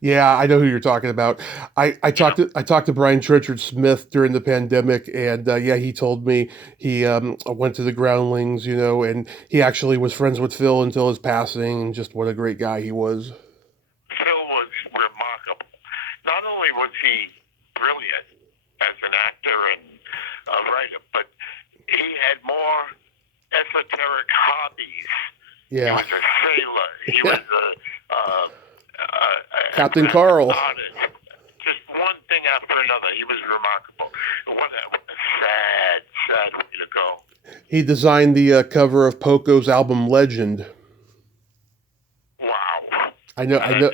Yeah, I know who you're talking about. I talked to Brian Trenchard Smith during the pandemic, and he told me he went to the Groundlings, and he actually was friends with Phil until his passing, and just what a great guy he was. Phil was remarkable. Not only was he brilliant as an actor and a writer, but he had more esoteric hobbies. Yeah. He was a sailor. He was a Captain Carl. Just one thing after another. He was remarkable. What a sad way to go. He designed the cover of Poco's album Legend. Wow. I didn't know.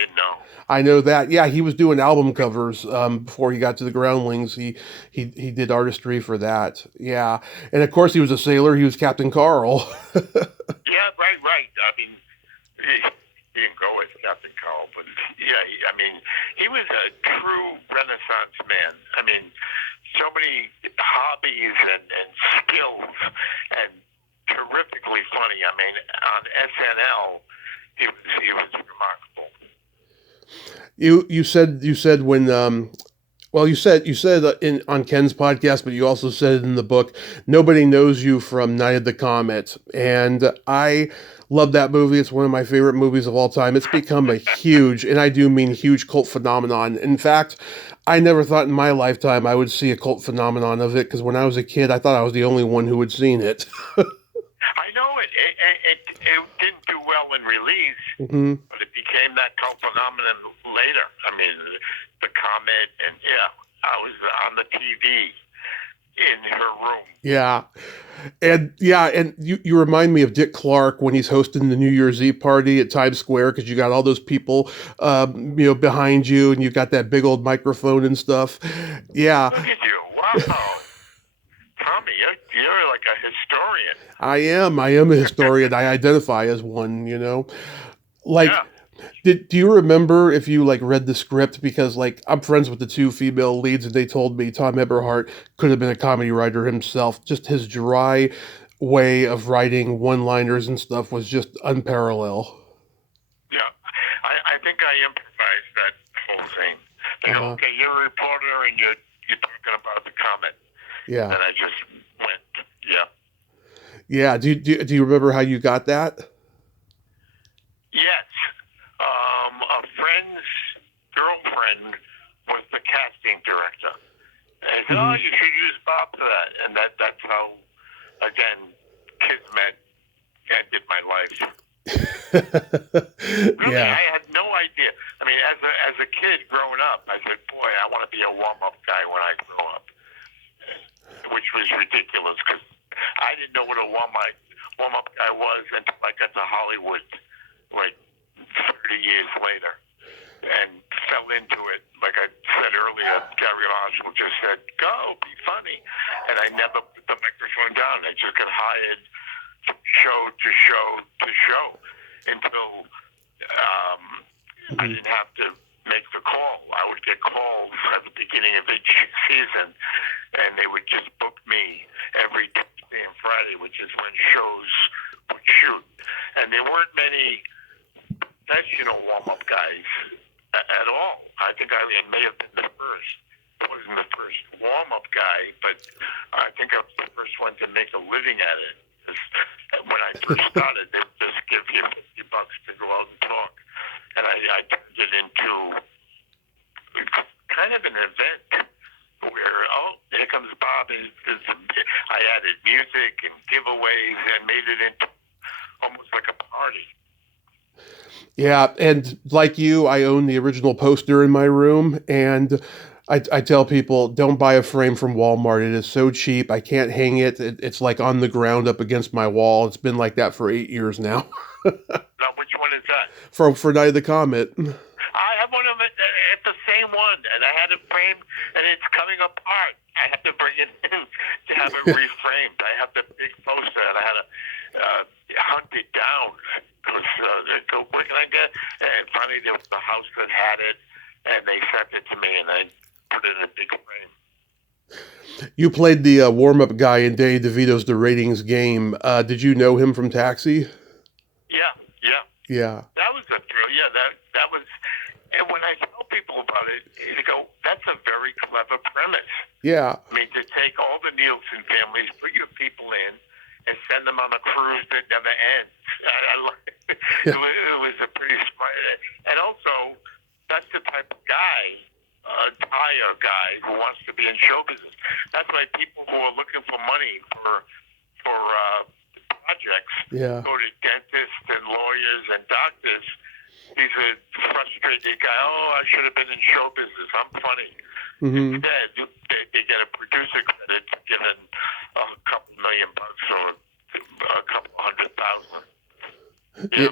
I know that. Yeah, he was doing album covers before he got to the Groundlings. He did artistry for that. Yeah, and of course he was a sailor. He was Captain Carl. Yeah, right. I mean, he didn't go as Captain Carl, but he was a true Renaissance man. I mean, so many hobbies and skills, and terrifically funny. I mean, on SNL, he was remarkable. You said when you said on Ken's podcast, but you also said it in the book. Nobody knows you from Night of the Comet, and I love that movie. It's one of my favorite movies of all time. It's become a huge, and I do mean huge, cult phenomenon. In fact, I never thought in my lifetime I would see a cult phenomenon of it, because when I was a kid, I thought I was the only one who had seen it. I know it. it didn't do well in release, Hmm. but it became that cult phenomenon later. I mean, the Comet, and yeah, I was on the TV in her room. Yeah. And you remind me of Dick Clark when he's hosting the New Year's Eve party at Times Square because you got all those people, behind you, and you got that big old microphone and stuff. Yeah, Look at you! Wow, Tommy, you're like a historian. I am. I am a historian. I identify as one. Like, Yeah. do you remember if you like read the script? Because like I'm friends with the two female leads, and they told me Tom Eberhart could have been a comedy writer himself. Just his dry way of writing one-liners and stuff was just unparalleled. Yeah, I think I improvised that whole thing. They go, Uh-huh. okay, you're a reporter and you're talking about the Comet, Yeah. and I just went, yeah, Yeah. Do you remember how you got that? yes. A friend's girlfriend was the casting director, and I said, oh, Hmm. you should use Bob for that, and that's how, again, Kismet ended my life. Really, Yeah. I had no idea. I mean, as a kid growing up, I said, boy, I want to be a warm-up guy when I grow up, which was ridiculous because I didn't know what a warm-up guy was until I got to Hollywood, like 30 years later, and fell into it. Like I said earlier, Gary Marshall just said, go, be funny. And I never put the microphone down. I just got hired from show to show to show until I didn't have to make the call. I would get calls at the beginning of each season, and they would just book me every Tuesday and Friday, which is when shows would shoot. And there weren't many professional warm-up guys at all. I think I may have been the first. I wasn't the first warm-up guy, but I think I was the first one to make a living at it. When I first started, they would just give you $50 to go out and talk, and I turned it into kind of an event where, oh, here comes Bob. I added music and giveaways and made it into almost like a party. Yeah, and like you, I own the original poster in my room, and I tell people don't buy a frame from Walmart. It is so cheap. I can't hang it. It's like on the ground up against my wall. It's been like that for 8 years now. Now, which one is that? For Night of the Comet. I have one of it. It's the same one, and I had it framed, and it's coming apart. I have to bring it in to have it reframed. I have the big poster, and I had to hunt it down because go, what can I get? And finally, there was a house that had it, and they sent it to me, and I put it in a big frame. You played the warm-up guy in Danny DeVito's The Ratings Game. Did you know him from Taxi? Yeah, yeah. Yeah. That was a thrill. Yeah, that was. And when I tell people about it, they go, "That's a very clever premise." Yeah. I mean, to take all the Nielsen families, put your people in, and send them on a cruise that never ends. It was a pretty smart. And also, that's the type of guy, tire guy, who wants to be in show business. That's why people who are looking for money for projects Yeah. go to dentists and lawyers and doctors. He's a frustrated guy. Oh, I should have been in show business. I'm funny. Hmm. Instead, they get a producer credit given a couple $1,000,000 or a couple $100,000. Yeah.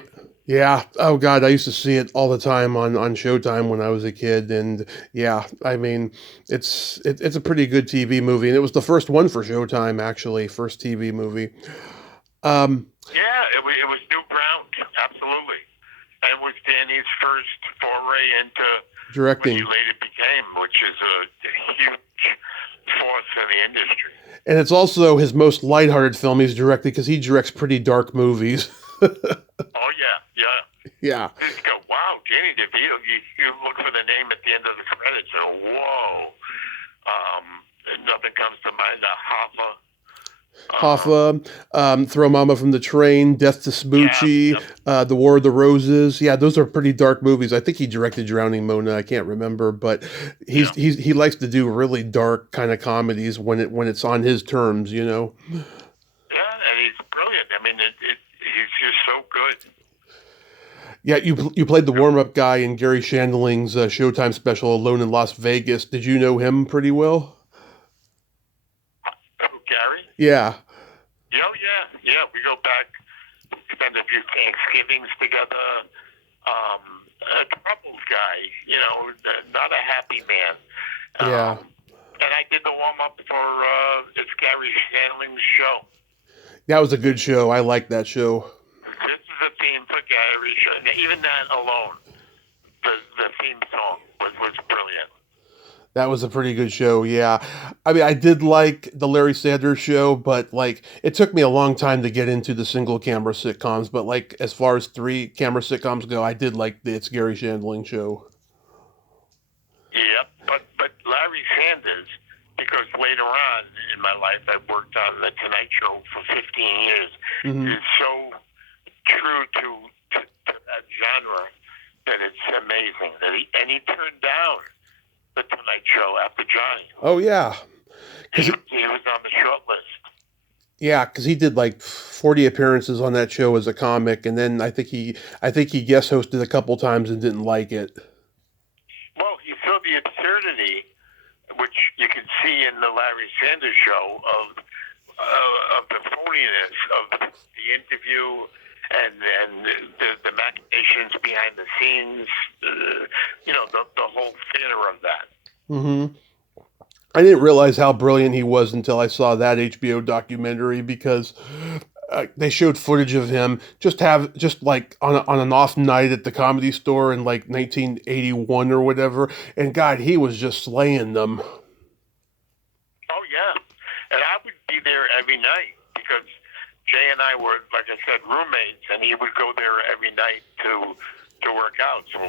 Yeah. Oh God, I used to see it all the time on Showtime when I was a kid, and yeah, I mean, it's a pretty good TV movie, and it was the first one for Showtime, actually, first TV movie. Um, Yeah, it was new ground, absolutely. And it was Danny's first foray into what he Directing, later became, which is a huge force in the industry. and it's also his most lighthearted film he's directed because he directs pretty dark movies. Oh, yeah, yeah. Yeah. You just go, wow, Danny DeVito. You look for the name at the end of the credits, and whoa. And nothing comes to mind. Hoffa. Hoffa, Throw Mama from the Train, Death to Smoochie, Yeah. The War of the Roses. Yeah, those are pretty dark movies. I think he directed Drowning Mona. I can't remember, but he likes to do really dark kind of comedies when it's on his terms. Yeah, and he's brilliant. I mean, just so good. Yeah, you played the warm-up guy in Gary Shandling's Showtime special, Alone in Las Vegas. Did you know him pretty well? Oh, Gary? Yeah. Oh, yeah. We go back, spend a few Thanksgivings together. A troubled guy, not a happy man. Yeah. And I did the warm-up for it's Gary Shandling's show. That was a good show. I liked that show. This is a theme for Gary Shandling. Even that alone, the theme song was brilliant. That was a pretty good show, yeah. I mean, I did like the Larry Sanders Show, but like it took me a long time to get into the single camera sitcoms. But like as far as 3-camera sitcoms go, I did like the It's Gary Shandling Show. Yep, but Larry Sanders, because later on in my life I worked on The Tonight Show for 15 years, is so true to that genre that it's amazing. And he turned down The Tonight Show after Johnny. Oh yeah, He was on the short list. yeah, because he did like 40 appearances on that show as a comic, and then I think he guest hosted a couple times and didn't like it. Well, he saw the absurdity, which you can see in the Larry Sanders Show, of the phoniness of the interview and the machinations behind the scenes, the whole theater of that. Mm-hmm. I didn't realize how brilliant he was until I saw that HBO documentary, because they showed footage of him just like on an off night at the Comedy Store in like 1981 or whatever, and God, he was just slaying them. Oh yeah, and I would be there every night because Jay and I were, like I said, roommates, and he would go there every night to work out. So,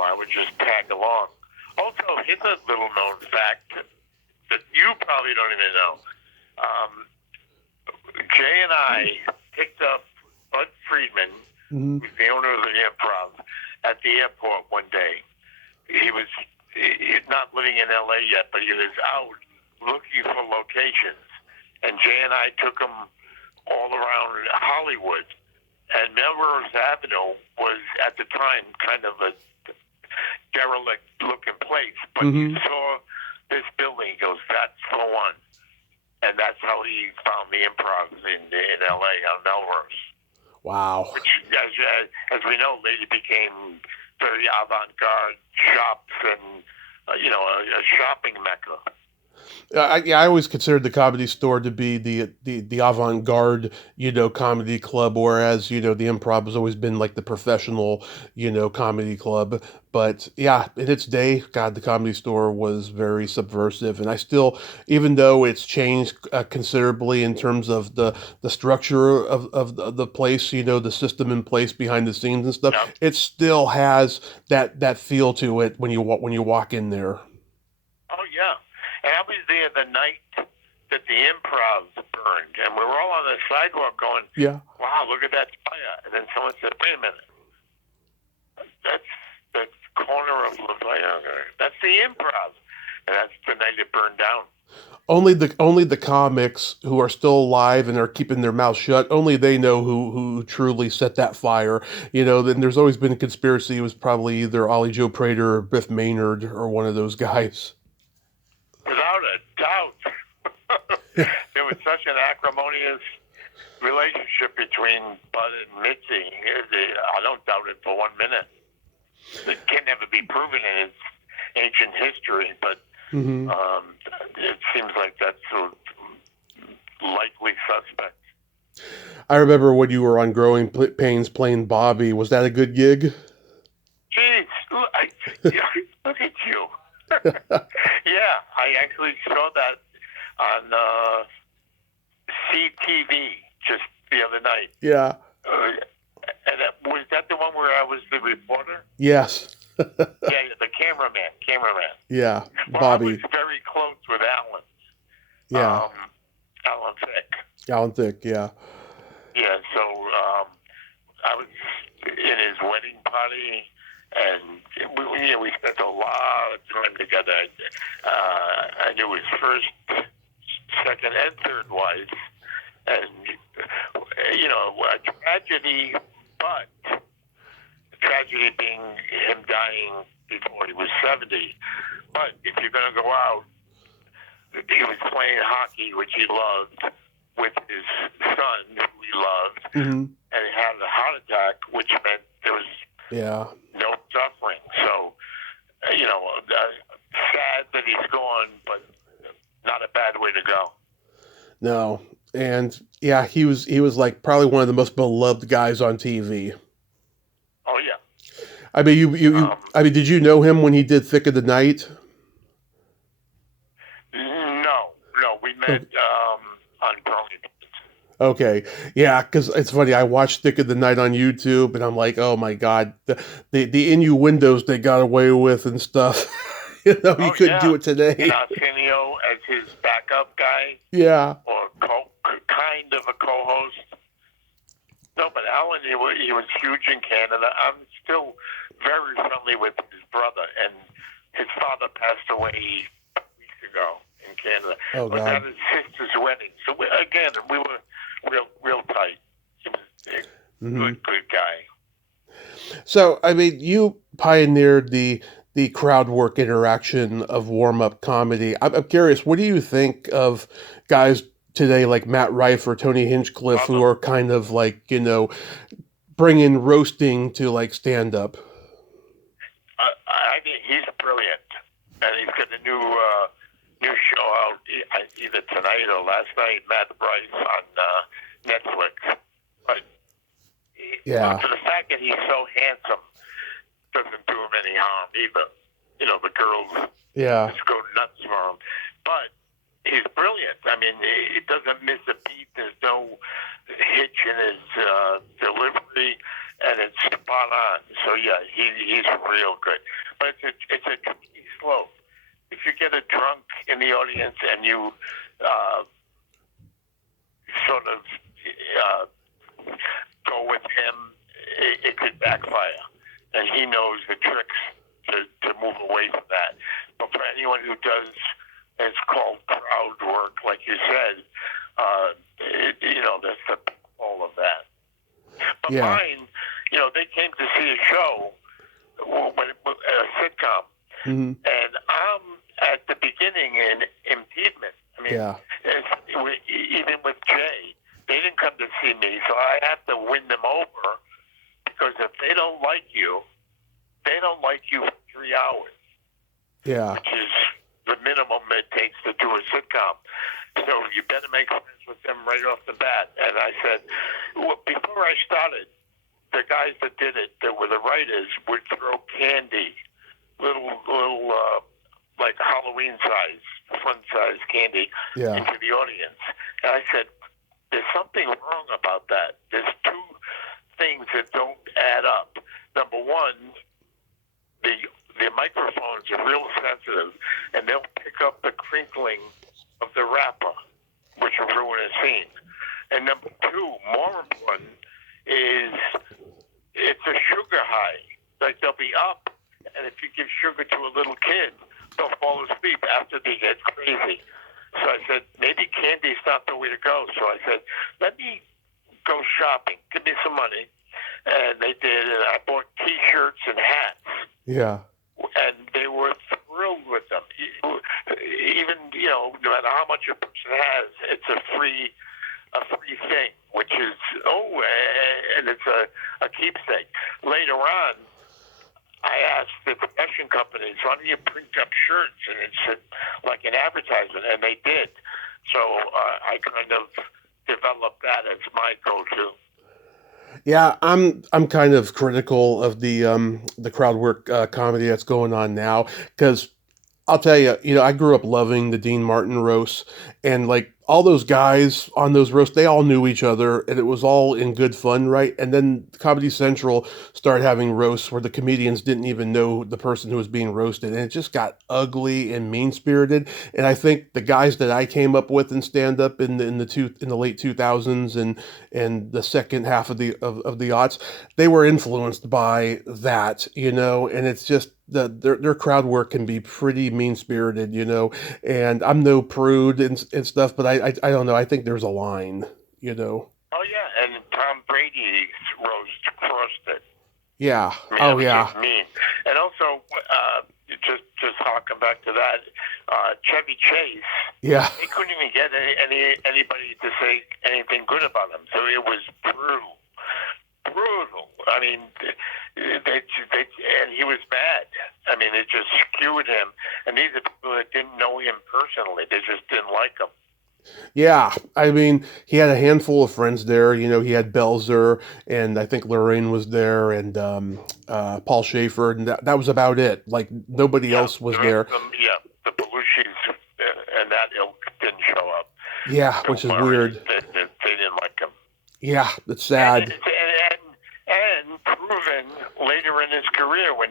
I would just tag along. Also, here's a little known fact that you probably don't even know. Jay and I picked up Bud Friedman, who's the owner of the Improv, at the airport one day. He's not living in LA yet, but he was out looking for locations. And Jay and I took him all around Hollywood. And Melrose Avenue was, at the time, kind of a derelict-looking place. But he saw this building, he goes, that's the one. And that's how he found the Improv in L.A. on Melrose. Wow. Which, as we know, later became very avant-garde shops and, a shopping mecca. I always considered the Comedy Store to be the avant-garde, comedy club, whereas, the Improv has always been like the professional, comedy club. But yeah, in its day, God, the Comedy Store was very subversive. And I still, even though it's changed considerably in terms of the structure of the place, the system in place behind the scenes and stuff, it still has that feel to it when you walk in there. Oh, yeah. And I was there the night that the Improv burned, and we were all on the sidewalk going, wow, look at that fire. And then someone said, wait a minute. That's the corner of Laverne. That's the Improv. And that's the night it burned down. Only the comics who are still alive and are keeping their mouths shut, only they know who truly set that fire. Then there's always been a conspiracy. It was probably either Ollie Joe Prater or Biff Maynard or one of those guys. Without a doubt. There was such an acrimonious relationship between Bud and Mitzi. I don't doubt it for 1 minute. It can never be proven in its ancient history, but it seems like that's a likely suspect. I remember when you were on Growing Pains playing Bobby. Was that a good gig? Jeez, look at you. Yeah, I actually saw that on CTV just the other night. Yeah. And was that the one where I was the reporter? Yes. Yeah, the cameraman. Yeah, well, Bobby. I was very close with Alan. Yeah. Alan Thicke. Alan Thicke, yeah. Yeah, so I was in his wedding party, and we spent a lot of time together. I knew his first, second, and third wife, and a tragedy, but the tragedy being him dying before he was 70. But if you're going to go out, he was playing hockey, which he loved, with his son, who he loved, Mm-hmm. and he had a heart attack, which meant there was no suffering. So, sad that he's gone, but not a bad way to go. No. And yeah, he was like probably one of the most beloved guys on TV. Oh yeah. I mean, did you know him when he did Thick of the Night? No, we met on Burlington. Okay, yeah, because it's funny. I watched Thick of the Night on YouTube, and I'm like, oh my god, the innuendos they got away with and stuff. You couldn't do it today. And Arsenio as his backup guy. Yeah. Or kind of a co-host. No, but Alan, he was huge in Canada. I'm still very friendly with his brother, and his father passed away a week ago in Canada. Oh, God. At his sister's wedding. So, we were real tight. He was a good guy. So, I mean, you pioneered the crowd work interaction of warm-up comedy. I'm curious, what do you think of guys today like Matt Rife or Tony Hinchcliffe who are kind of like, bringing roasting to like stand-up? I think he's brilliant, and he's got a new show out either tonight or last night, Matt Rife on Netflix. But for the fact that he's so handsome doesn't do him any harm either. The girls just go nuts for him. But he's brilliant. I mean, he doesn't miss a beat. There's no hitch in his delivery, and it's spot on. So yeah, he's real good. But it's a tricky slope. If you get a drunk in the audience and you sort of go with him, it could backfire. And he knows the tricks to move away from that. But for anyone who does, it's called crowd work, like you said, that's the all of that. But mine, they came to see a show, a sitcom, and I'm at the beginning in impediment. I mean, even with Jay, they didn't come to see me, so I have to win them over, because if they don't like you for 3 hours. Yeah. Which is the minimum it takes to do a sitcom. So you better make friends with them right off the bat. And I said, before I started, the guys that did it, that were the writers, would throw candy, little like Halloween size, fun size candy into the audience. And I said, there's something wrong about that. There's two things that don't add up. Number one, the microphones are real sensitive, and they'll pick up the crinkling of the wrapper, which will ruin a scene. And number two, more important, is it's a sugar high. Like, they'll be up, and if you give sugar to a little kid, they'll fall asleep after they get crazy. So I said, maybe candy's not the way to go. So I said, let me go shopping. Give me some money. And they did, and I bought T-shirts and hats. Yeah. And they were thrilled with them. Even, no matter how much a person has, it's a free thing, which is, and it's a keepsake. Later on, I asked the production companies, why don't you print up shirts? And it's like an advertisement, and they did. So I kind of developed that as my go-to. Yeah, I'm kind of critical of the crowd work comedy that's going on now, because I'll tell you, I grew up loving the Dean Martin roasts, and like all those guys on those roasts, they all knew each other, and it was all in good fun, right? And then Comedy Central started having roasts where the comedians didn't even know the person who was being roasted, and it just got ugly and mean-spirited. And I think the guys that I came up with in stand-up in the late 2000s and the second half of the aughts, they were influenced by that, and it's just their crowd work can be pretty mean-spirited, and I'm no prude and stuff, but I don't know. I think there's a line, Oh, yeah, and Brady roast crossed it. Yeah. I mean, Oh, that was yeah. just mean. And also, just harking back to that, Chevy Chase. Yeah. They couldn't even get anybody to say anything good about him. So it was brutal. I mean, and he was bad. I mean, it just skewed him. And these are people that didn't know him personally. They just didn't like him. Yeah, I mean, he had a handful of friends there. You know, he had Belzer, and I think Lorraine was there, and Paul Schaefer, and that was about it. Like, nobody else was the rest there. of them, the Belushis and that ilk didn't show up. Yeah, Bill which is Murray, weird. they didn't like him. Yeah, it's And, sad. and proven later in his career when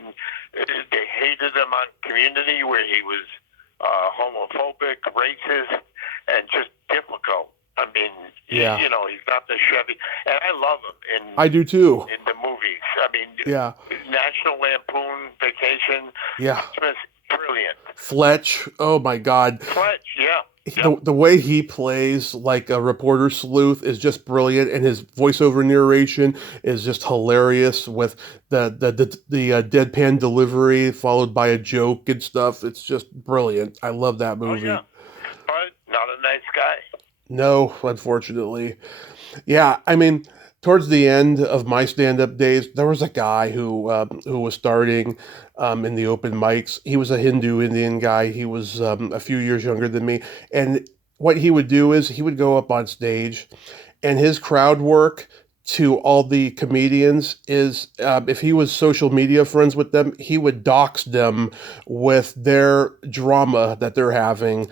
they hated him on Community, where he was homophobic, racist, and just difficult. I mean, Yeah. you know, he's not the Chevy, and I love him I do too. in the movies. I mean, Yeah, National Lampoon Vacation, yeah. Christmas, brilliant. Fletch, oh my God. Fletch, yeah. The way he plays like a reporter sleuth is just brilliant, and his voiceover narration is just hilarious with the deadpan delivery followed by a joke and stuff. It's just brilliant. I love that Oh, movie. yeah. But not a nice guy. No, unfortunately. Yeah, I mean, towards the end of my stand-up days, there was a guy who was starting in the open mics. He was a Hindu Indian guy. He was a few years younger than me, and what he would do is he would go up on stage, and his crowd work to all the comedians is if he was social media friends with them, he would dox them with their drama that they're having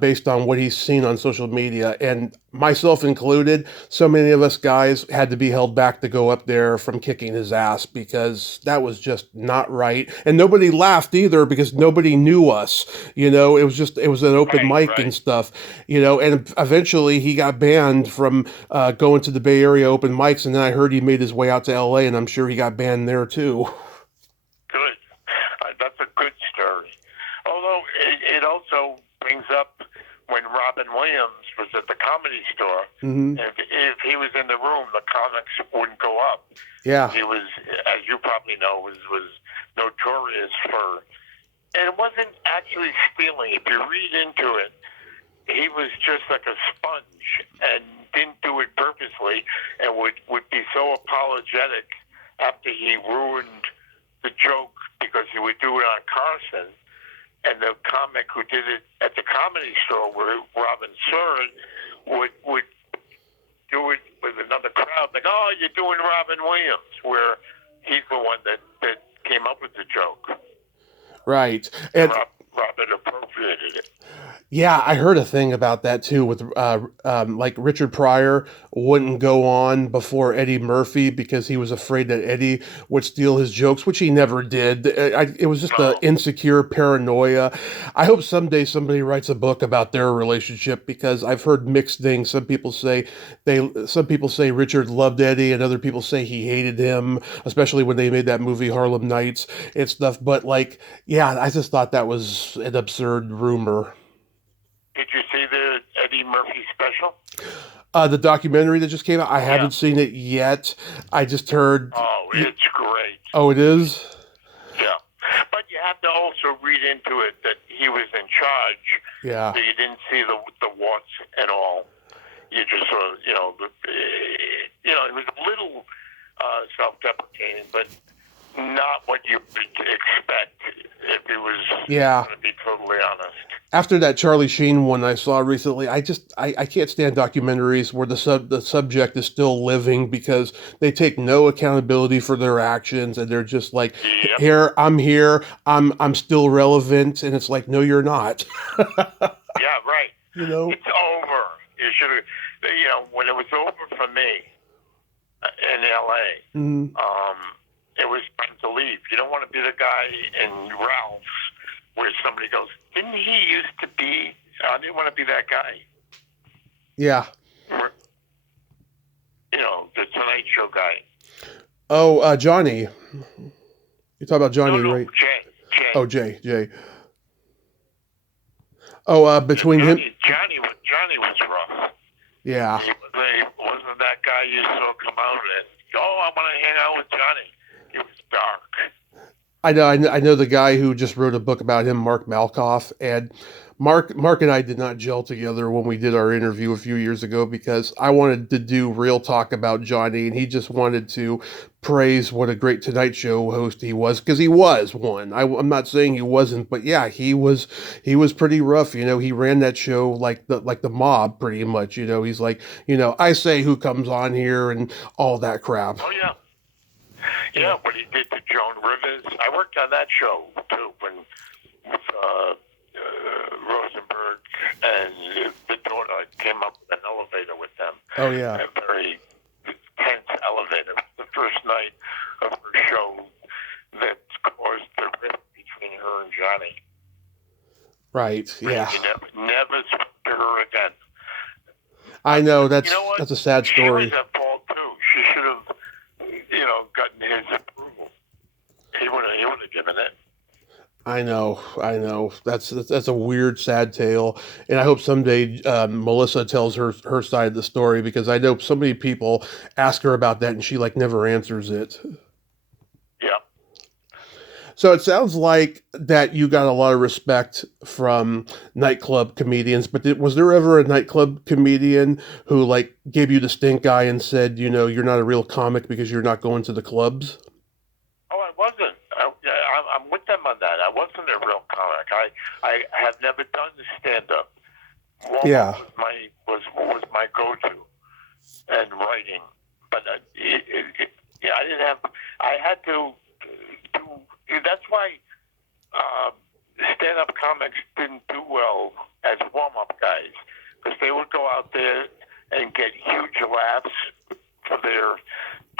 based on what he's seen on social media. And myself included, so many of us guys had to be held back to go up there from kicking his ass because that was just not right. And nobody laughed either because nobody knew us. You know, it was an open mic and stuff, you know, and eventually he got banned from going to the Bay Area open mics. And then I heard he made his way out to LA, and I'm sure he got banned there too. Good. That's a good story. Although it also brings up when Robin Williams was at the Comedy Store. Mm-hmm. If he was in the room, the comics wouldn't go up. Yeah. He was, as you probably know, was notorious for, and it wasn't actually stealing. If you read into it, he was just like a sponge and didn't do it purposely, and would be so apologetic after he ruined the joke because he would do it on Carson. And the comic who did it at the Comedy Store, where Robin saw it, would do it with another crowd, like, "Oh, you're doing Robin Williams," where he's the one that came up with the joke. Right. And Robin appropriated it. yeah, I heard a thing about that too. With like Richard Pryor wouldn't go on before Eddie Murphy because he was afraid that Eddie would steal his jokes, which he never did. It was just an insecure paranoia. I hope someday somebody writes a book about their relationship because I've heard mixed things. Some people say Richard loved Eddie, and other people say he hated him, especially when they made that movie Harlem Nights and stuff. But like, yeah, I just thought that was an absurd rumor. Did you see the Eddie Murphy special? The documentary that just came out, I haven't seen it yet. I just heard. Oh, it's great. Oh, it is? Yeah. But you have to also read into it that he was in charge. Yeah. That you didn't see the warts and all. You just saw, it was a little self-deprecating, but not what you would expect if it was going to be totally honest. After that Charlie Sheen one I saw recently, I can't stand documentaries where the subject is still living because they take no accountability for their actions and they're just like, here, I'm still relevant, and it's like, no, you're not. Yeah, right. You know, it's over. You should have. When it was over for me in LA, it was time to leave. You don't want to be the guy in Ralph's where somebody goes, "Didn't he used to be?" I didn't want to be that guy. Yeah. The Tonight Show guy. Oh, Johnny. You talk about Johnny, no, right? Jay. Oh, Jay. Oh, between him. Johnny was rough. Yeah. He wasn't that guy you saw come out and, oh, I want to hang out with Johnny. He was dark. I know the guy who just wrote a book about him, Mark Malkoff, and Mark and I did not gel together when we did our interview a few years ago because I wanted to do real talk about Johnny, and he just wanted to praise what a great Tonight Show host he was because he was one. I'm not saying he wasn't, but yeah, he was pretty rough. You know, he ran that show like the mob, pretty much. You know, he's like, I say who comes on here and all that crap. Oh, yeah. Yeah, what he did to Joan Rivers. I worked on that show, too, with Rosenberg and the daughter came up with an elevator with them. Oh yeah. A very tense elevator. The first night of her show that caused the rift between her and Johnny. Right, yeah. He never spoke to her again. I know, that's a sad story. She was at fault, too. She should have, gotten his approval. He would have given it. I know. That's a weird, sad tale, and I hope someday Melissa tells her side of the story because I know so many people ask her about that and she never answers it. Yeah. So it sounds like that you got a lot of respect from nightclub comedians, but was there ever a nightclub comedian who gave you the stink eye and said, you're not a real comic because you're not going to the clubs? Oh, I wasn't. I'm with them on that. I wasn't a real comic. I have never done the stand-up. Yeah. Was my go-to and writing, but I didn't have. I had to do. That's why stand-up comics didn't do well as warm-up guys because they would go out there and get huge laughs for their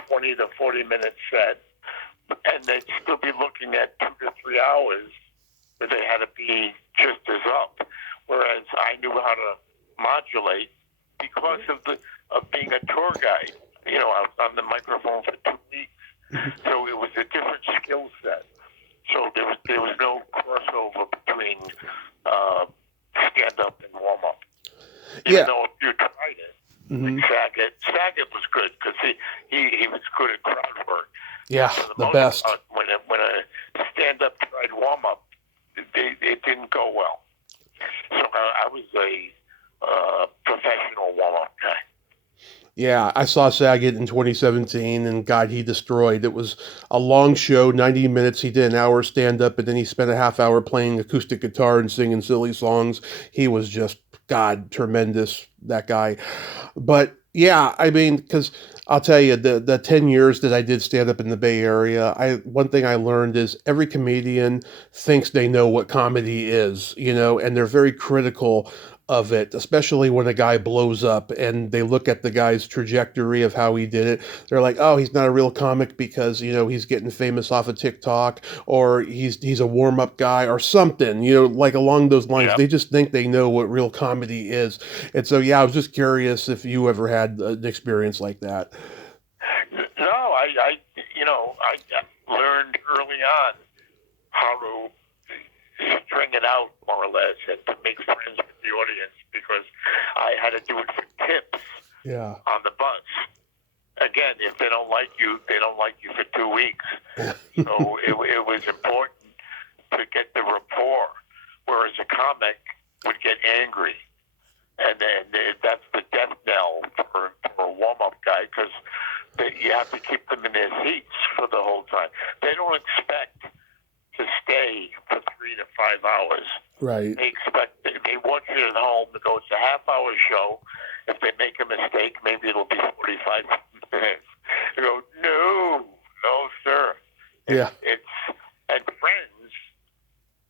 20 to 40-minute set. And they'd still be looking at 2 to 3 hours where they had to be just as up. Whereas I knew how to modulate because of being a tour guide. I was on the microphone for 2 weeks. So it was a different skill set. So there was no crossover between stand-up and warm-up. Even though you tried it. Mm-hmm. Saget was good because he was good at crowd work. Yeah, the best. When a stand-up tried warm-up, it didn't go well. So I was a professional warm-up guy. Yeah, I saw Saget in 2017, and God, he destroyed. It was a long show, 90 minutes. He did an hour stand-up, and then he spent a half hour playing acoustic guitar and singing silly songs. He was just, God, tremendous, that guy. But yeah, I mean, because I'll tell you, the 10 years that I did stand up in the Bay Area, one thing I learned is every comedian thinks they know what comedy is, and they're very critical of it, especially when a guy blows up and they look at the guy's trajectory of how he did it. They're like, oh, he's not a real comic because, he's getting famous off of TikTok, or he's a warm-up guy or something, along those lines. Yep. They just think they know what real comedy is. And so, yeah, I was just curious if you ever had an experience like that. No, I learned early on how to string it out more or less and to make friends with the audience because I had to do it for tips on the bus. Again, if they don't like you, they don't like you for 2 weeks. So it was important to get the rapport, whereas a comic would get angry. And then that's the death knell for a warm-up guy because you have to keep them in their seats for the whole time. They don't expect to stay for 3 to 5 hours. Right. They want you at home to go. It's a half-hour show. If they make a mistake, maybe it'll be 45 minutes. They go, no, sir. Yeah. And Friends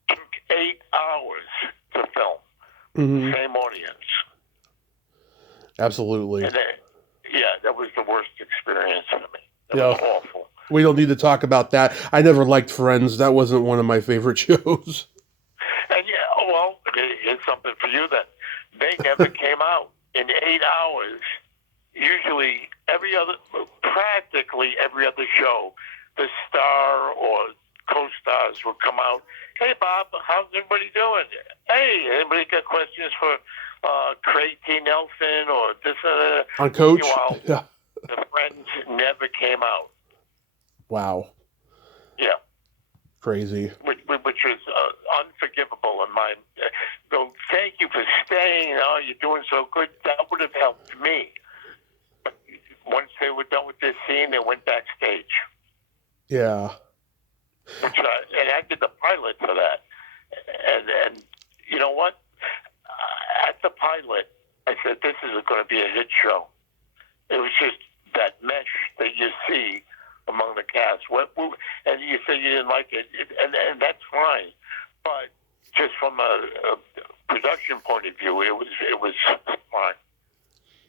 took 8 hours to film. Mm-hmm. Same audience. Absolutely. And that was the worst experience for me. It was awful. We don't need to talk about that. I never liked Friends. That wasn't one of my favorite shows. And here's something for you then. They never came out in 8 hours. Usually, practically every other show, the star or co-stars would come out. Hey, Bob, how's everybody doing? Hey, anybody got questions for Craig T. Nelson or this? On Coach? Meanwhile, Yeah. the Friends never came out. Wow. Yeah. Crazy. Which was unforgivable in my. So thank you for staying. Oh, you're doing so good. That would have helped me. But once they were done with this scene, they went backstage. Yeah. And I did the pilot for that. And you know what? At the pilot, I said, this is going to be a hit show. It was just that mesh that you see among the cast. And you said you didn't like it, and that's fine. But just from a production point of view, it was fine.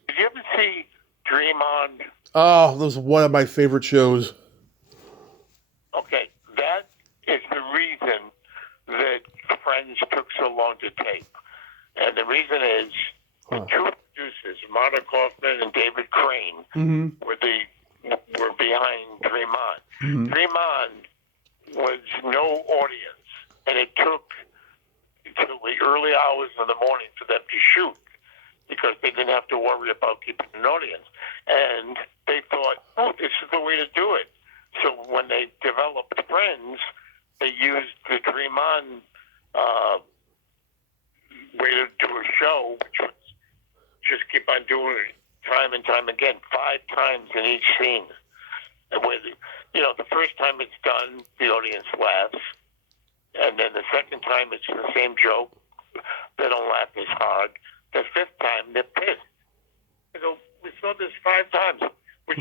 Did you ever see Dream On? Oh, that was one of my favorite shows. Okay, that is the reason that Friends took so long to tape. And the reason is the two producers, Marta Kaufman and David Crane, were behind Dream On. Mm-hmm. Dream On was no audience, and it took until the early hours of the morning for them to shoot because they didn't have to worry about keeping an audience. And they thought, oh, this is the way to do it. So when they developed Friends, they used the Dream On way to do a show, which was just keep on doing it time and time again, 5 times in each scene. And with, the first time it's done, the audience laughs. And then the second time it's the same joke. They don't laugh as hard. The 5th time, they're pissed. I go, we saw this 5 times, which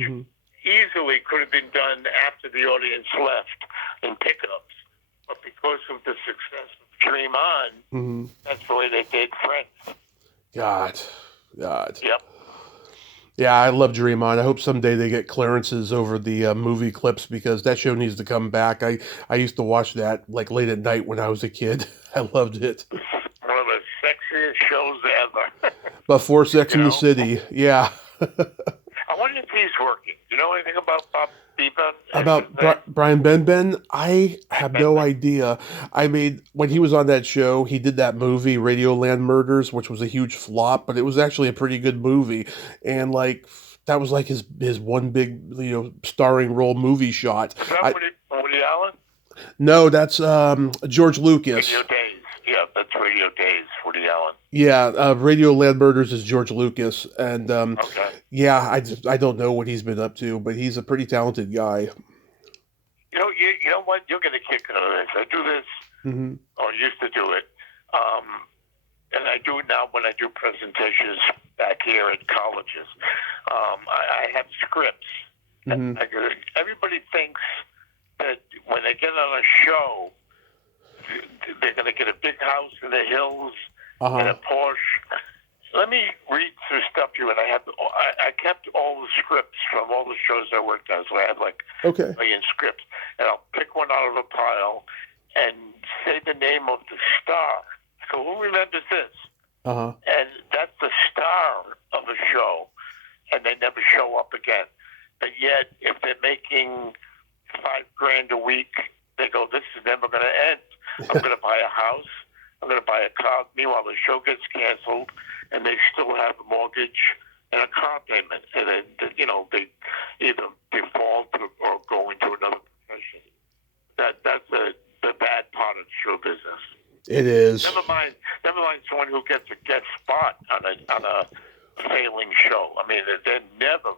easily could have been done after the audience left in pickups. But because of the success of Dream On, that's the way they did Friends. God. Yep. Yeah, I love Dream On. I hope someday they get clearances over the movie clips because that show needs to come back. I used to watch that like late at night when I was a kid. I loved it. One of the sexiest shows ever. Before Sex in the City, yeah. I wonder if he's working. Do you know anything about Bob Beba? About Brian Benben? I have no idea. I mean, when he was on that show, he did that movie, Radioland Murders, which was a huge flop, but it was actually a pretty good movie. And, that was like his one big, starring role movie shot. Is that Woody Allen? No, that's George Lucas. Radio Days. Yeah, that's Radio Days, Woody Allen. Yeah, Radioland Murders is George Lucas. And, okay. Yeah, I don't know what he's been up to, but he's a pretty talented guy. You know what? You'll get a kick out of this. I do this, or used to do it, and I do it now when I do presentations back here at colleges. I have scripts. And everybody thinks that when they get on a show, they're going to get a big house in the hills and a Porsche. Let me read through stuff here, and I kept all the scripts from all the shows I worked on, so I had a million scripts, and I'll pick one out of a pile and say the name of the star. So who remembers this? And that's the star of a show, and they never show up again. But yet, if they're making $5,000 a week, they go, this is never going to end. I'm going to buy a house. I'm going to buy a car. Meanwhile, the show gets canceled, and they still have a mortgage and a car payment. And then, they either default or go into another profession. That's the bad part of show business. It is. Never mind someone who gets a guest spot on a failing show. I mean, they're never.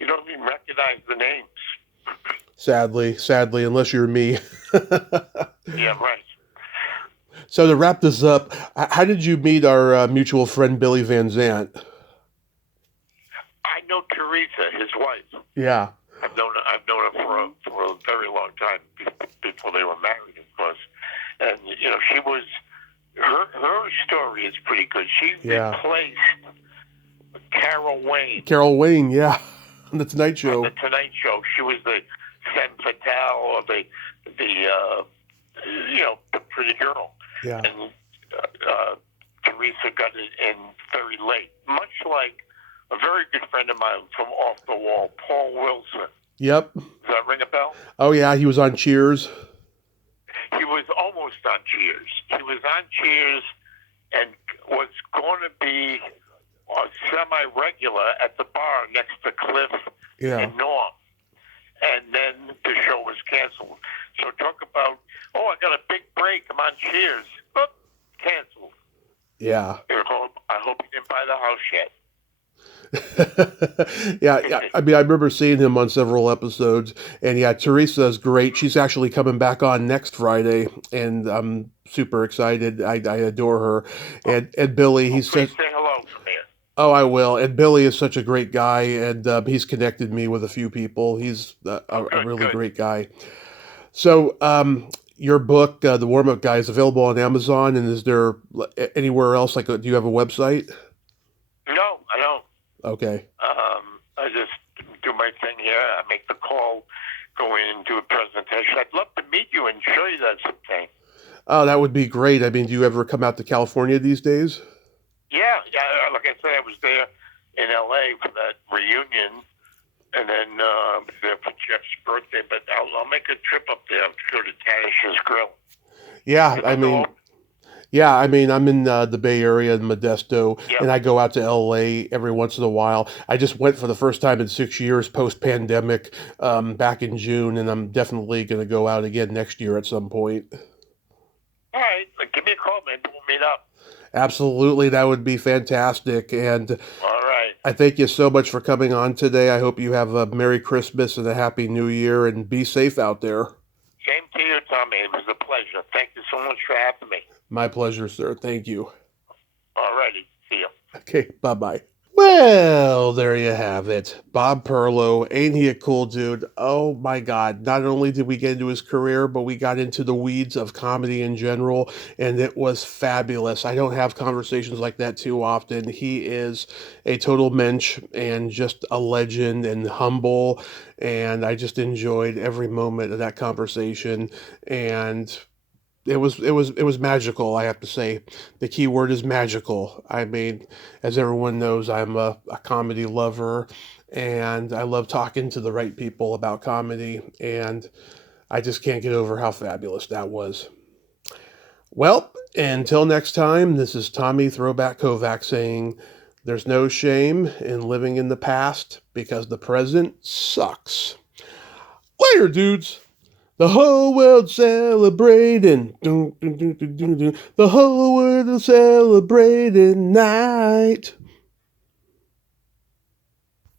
You don't even recognize the names. Sadly, unless you're me. Yeah, right. So to wrap this up, how did you meet our mutual friend Billy Van Zandt? I know Teresa, his wife. Yeah. I've known her for a very long time before they were married, of course. And she was her story is pretty good. She replaced Carol Wayne. Carol Wayne, yeah, on the Tonight Show. On the Tonight Show, she was the femme fatale or the pretty girl. Yeah. And Teresa got it in very late, much like a very good friend of mine from Off the Wall, Paul Wilson. Yep. Does that ring a bell? Oh yeah, he was on Cheers. was almost on Cheers. He was on Cheers and was going to be semi-regular at the bar next to Cliff and Norm. And then the show was canceled. So talk about, I got a big break. I'm on Cheers. Oop, canceled. Yeah. I hope he didn't buy the house yet. Yeah, I mean, I remember seeing him on several episodes, and yeah, Teresa's great. She's actually coming back on next Friday, and I'm super excited. I adore her, and Billy, he's please say hello from here. Oh, I will. And Billy is such a great guy, and he's connected me with a few people. He's a really great guy. So, your book, The Warm-Up Guy, is available on Amazon, and is there anywhere else? Like, do you have a website? No, I don't. Okay. I just do my thing here. I make the call, go in and do a presentation. I'd love to meet you and show you that sometime. Oh, that would be great. I mean, do you ever come out to California these days? Yeah. Like I said, I was there in L.A. for that reunion, and then I was there for Jeff's birthday. But I'll make a trip up there. I'm sure to Tanish's Grill. Yeah, I mean, I'm in the Bay Area in Modesto, and I go out to LA every once in a while. I just went for the first time in 6 years post-pandemic back in June, and I'm definitely going to go out again next year at some point. All right, give me a call, maybe we'll meet up. Absolutely, that would be fantastic. And all right, I thank you so much for coming on today. I hope you have a Merry Christmas and a Happy New Year, and be safe out there. Same to you, Tommy. It was a pleasure. Thank you so much for having me. My pleasure, sir. Thank you. All righty. See you. Okay, bye-bye. Well, there you have it. Bob Perlow, ain't he a cool dude? Oh my God. Not only did we get into his career, but we got into the weeds of comedy in general, and it was fabulous. I don't have conversations like that too often. He is a total mensch and just a legend and humble, and I just enjoyed every moment of that conversation, and it was magical, I have to say. The key word is magical. I mean, as everyone knows, I'm a comedy lover, and I love talking to the right people about comedy, and I just can't get over how fabulous that was. Well, until next time, this is Tommy Throwback Kovac saying, there's no shame in living in the past because the present sucks. Later, dudes! The whole world celebrating. The whole world celebrating night.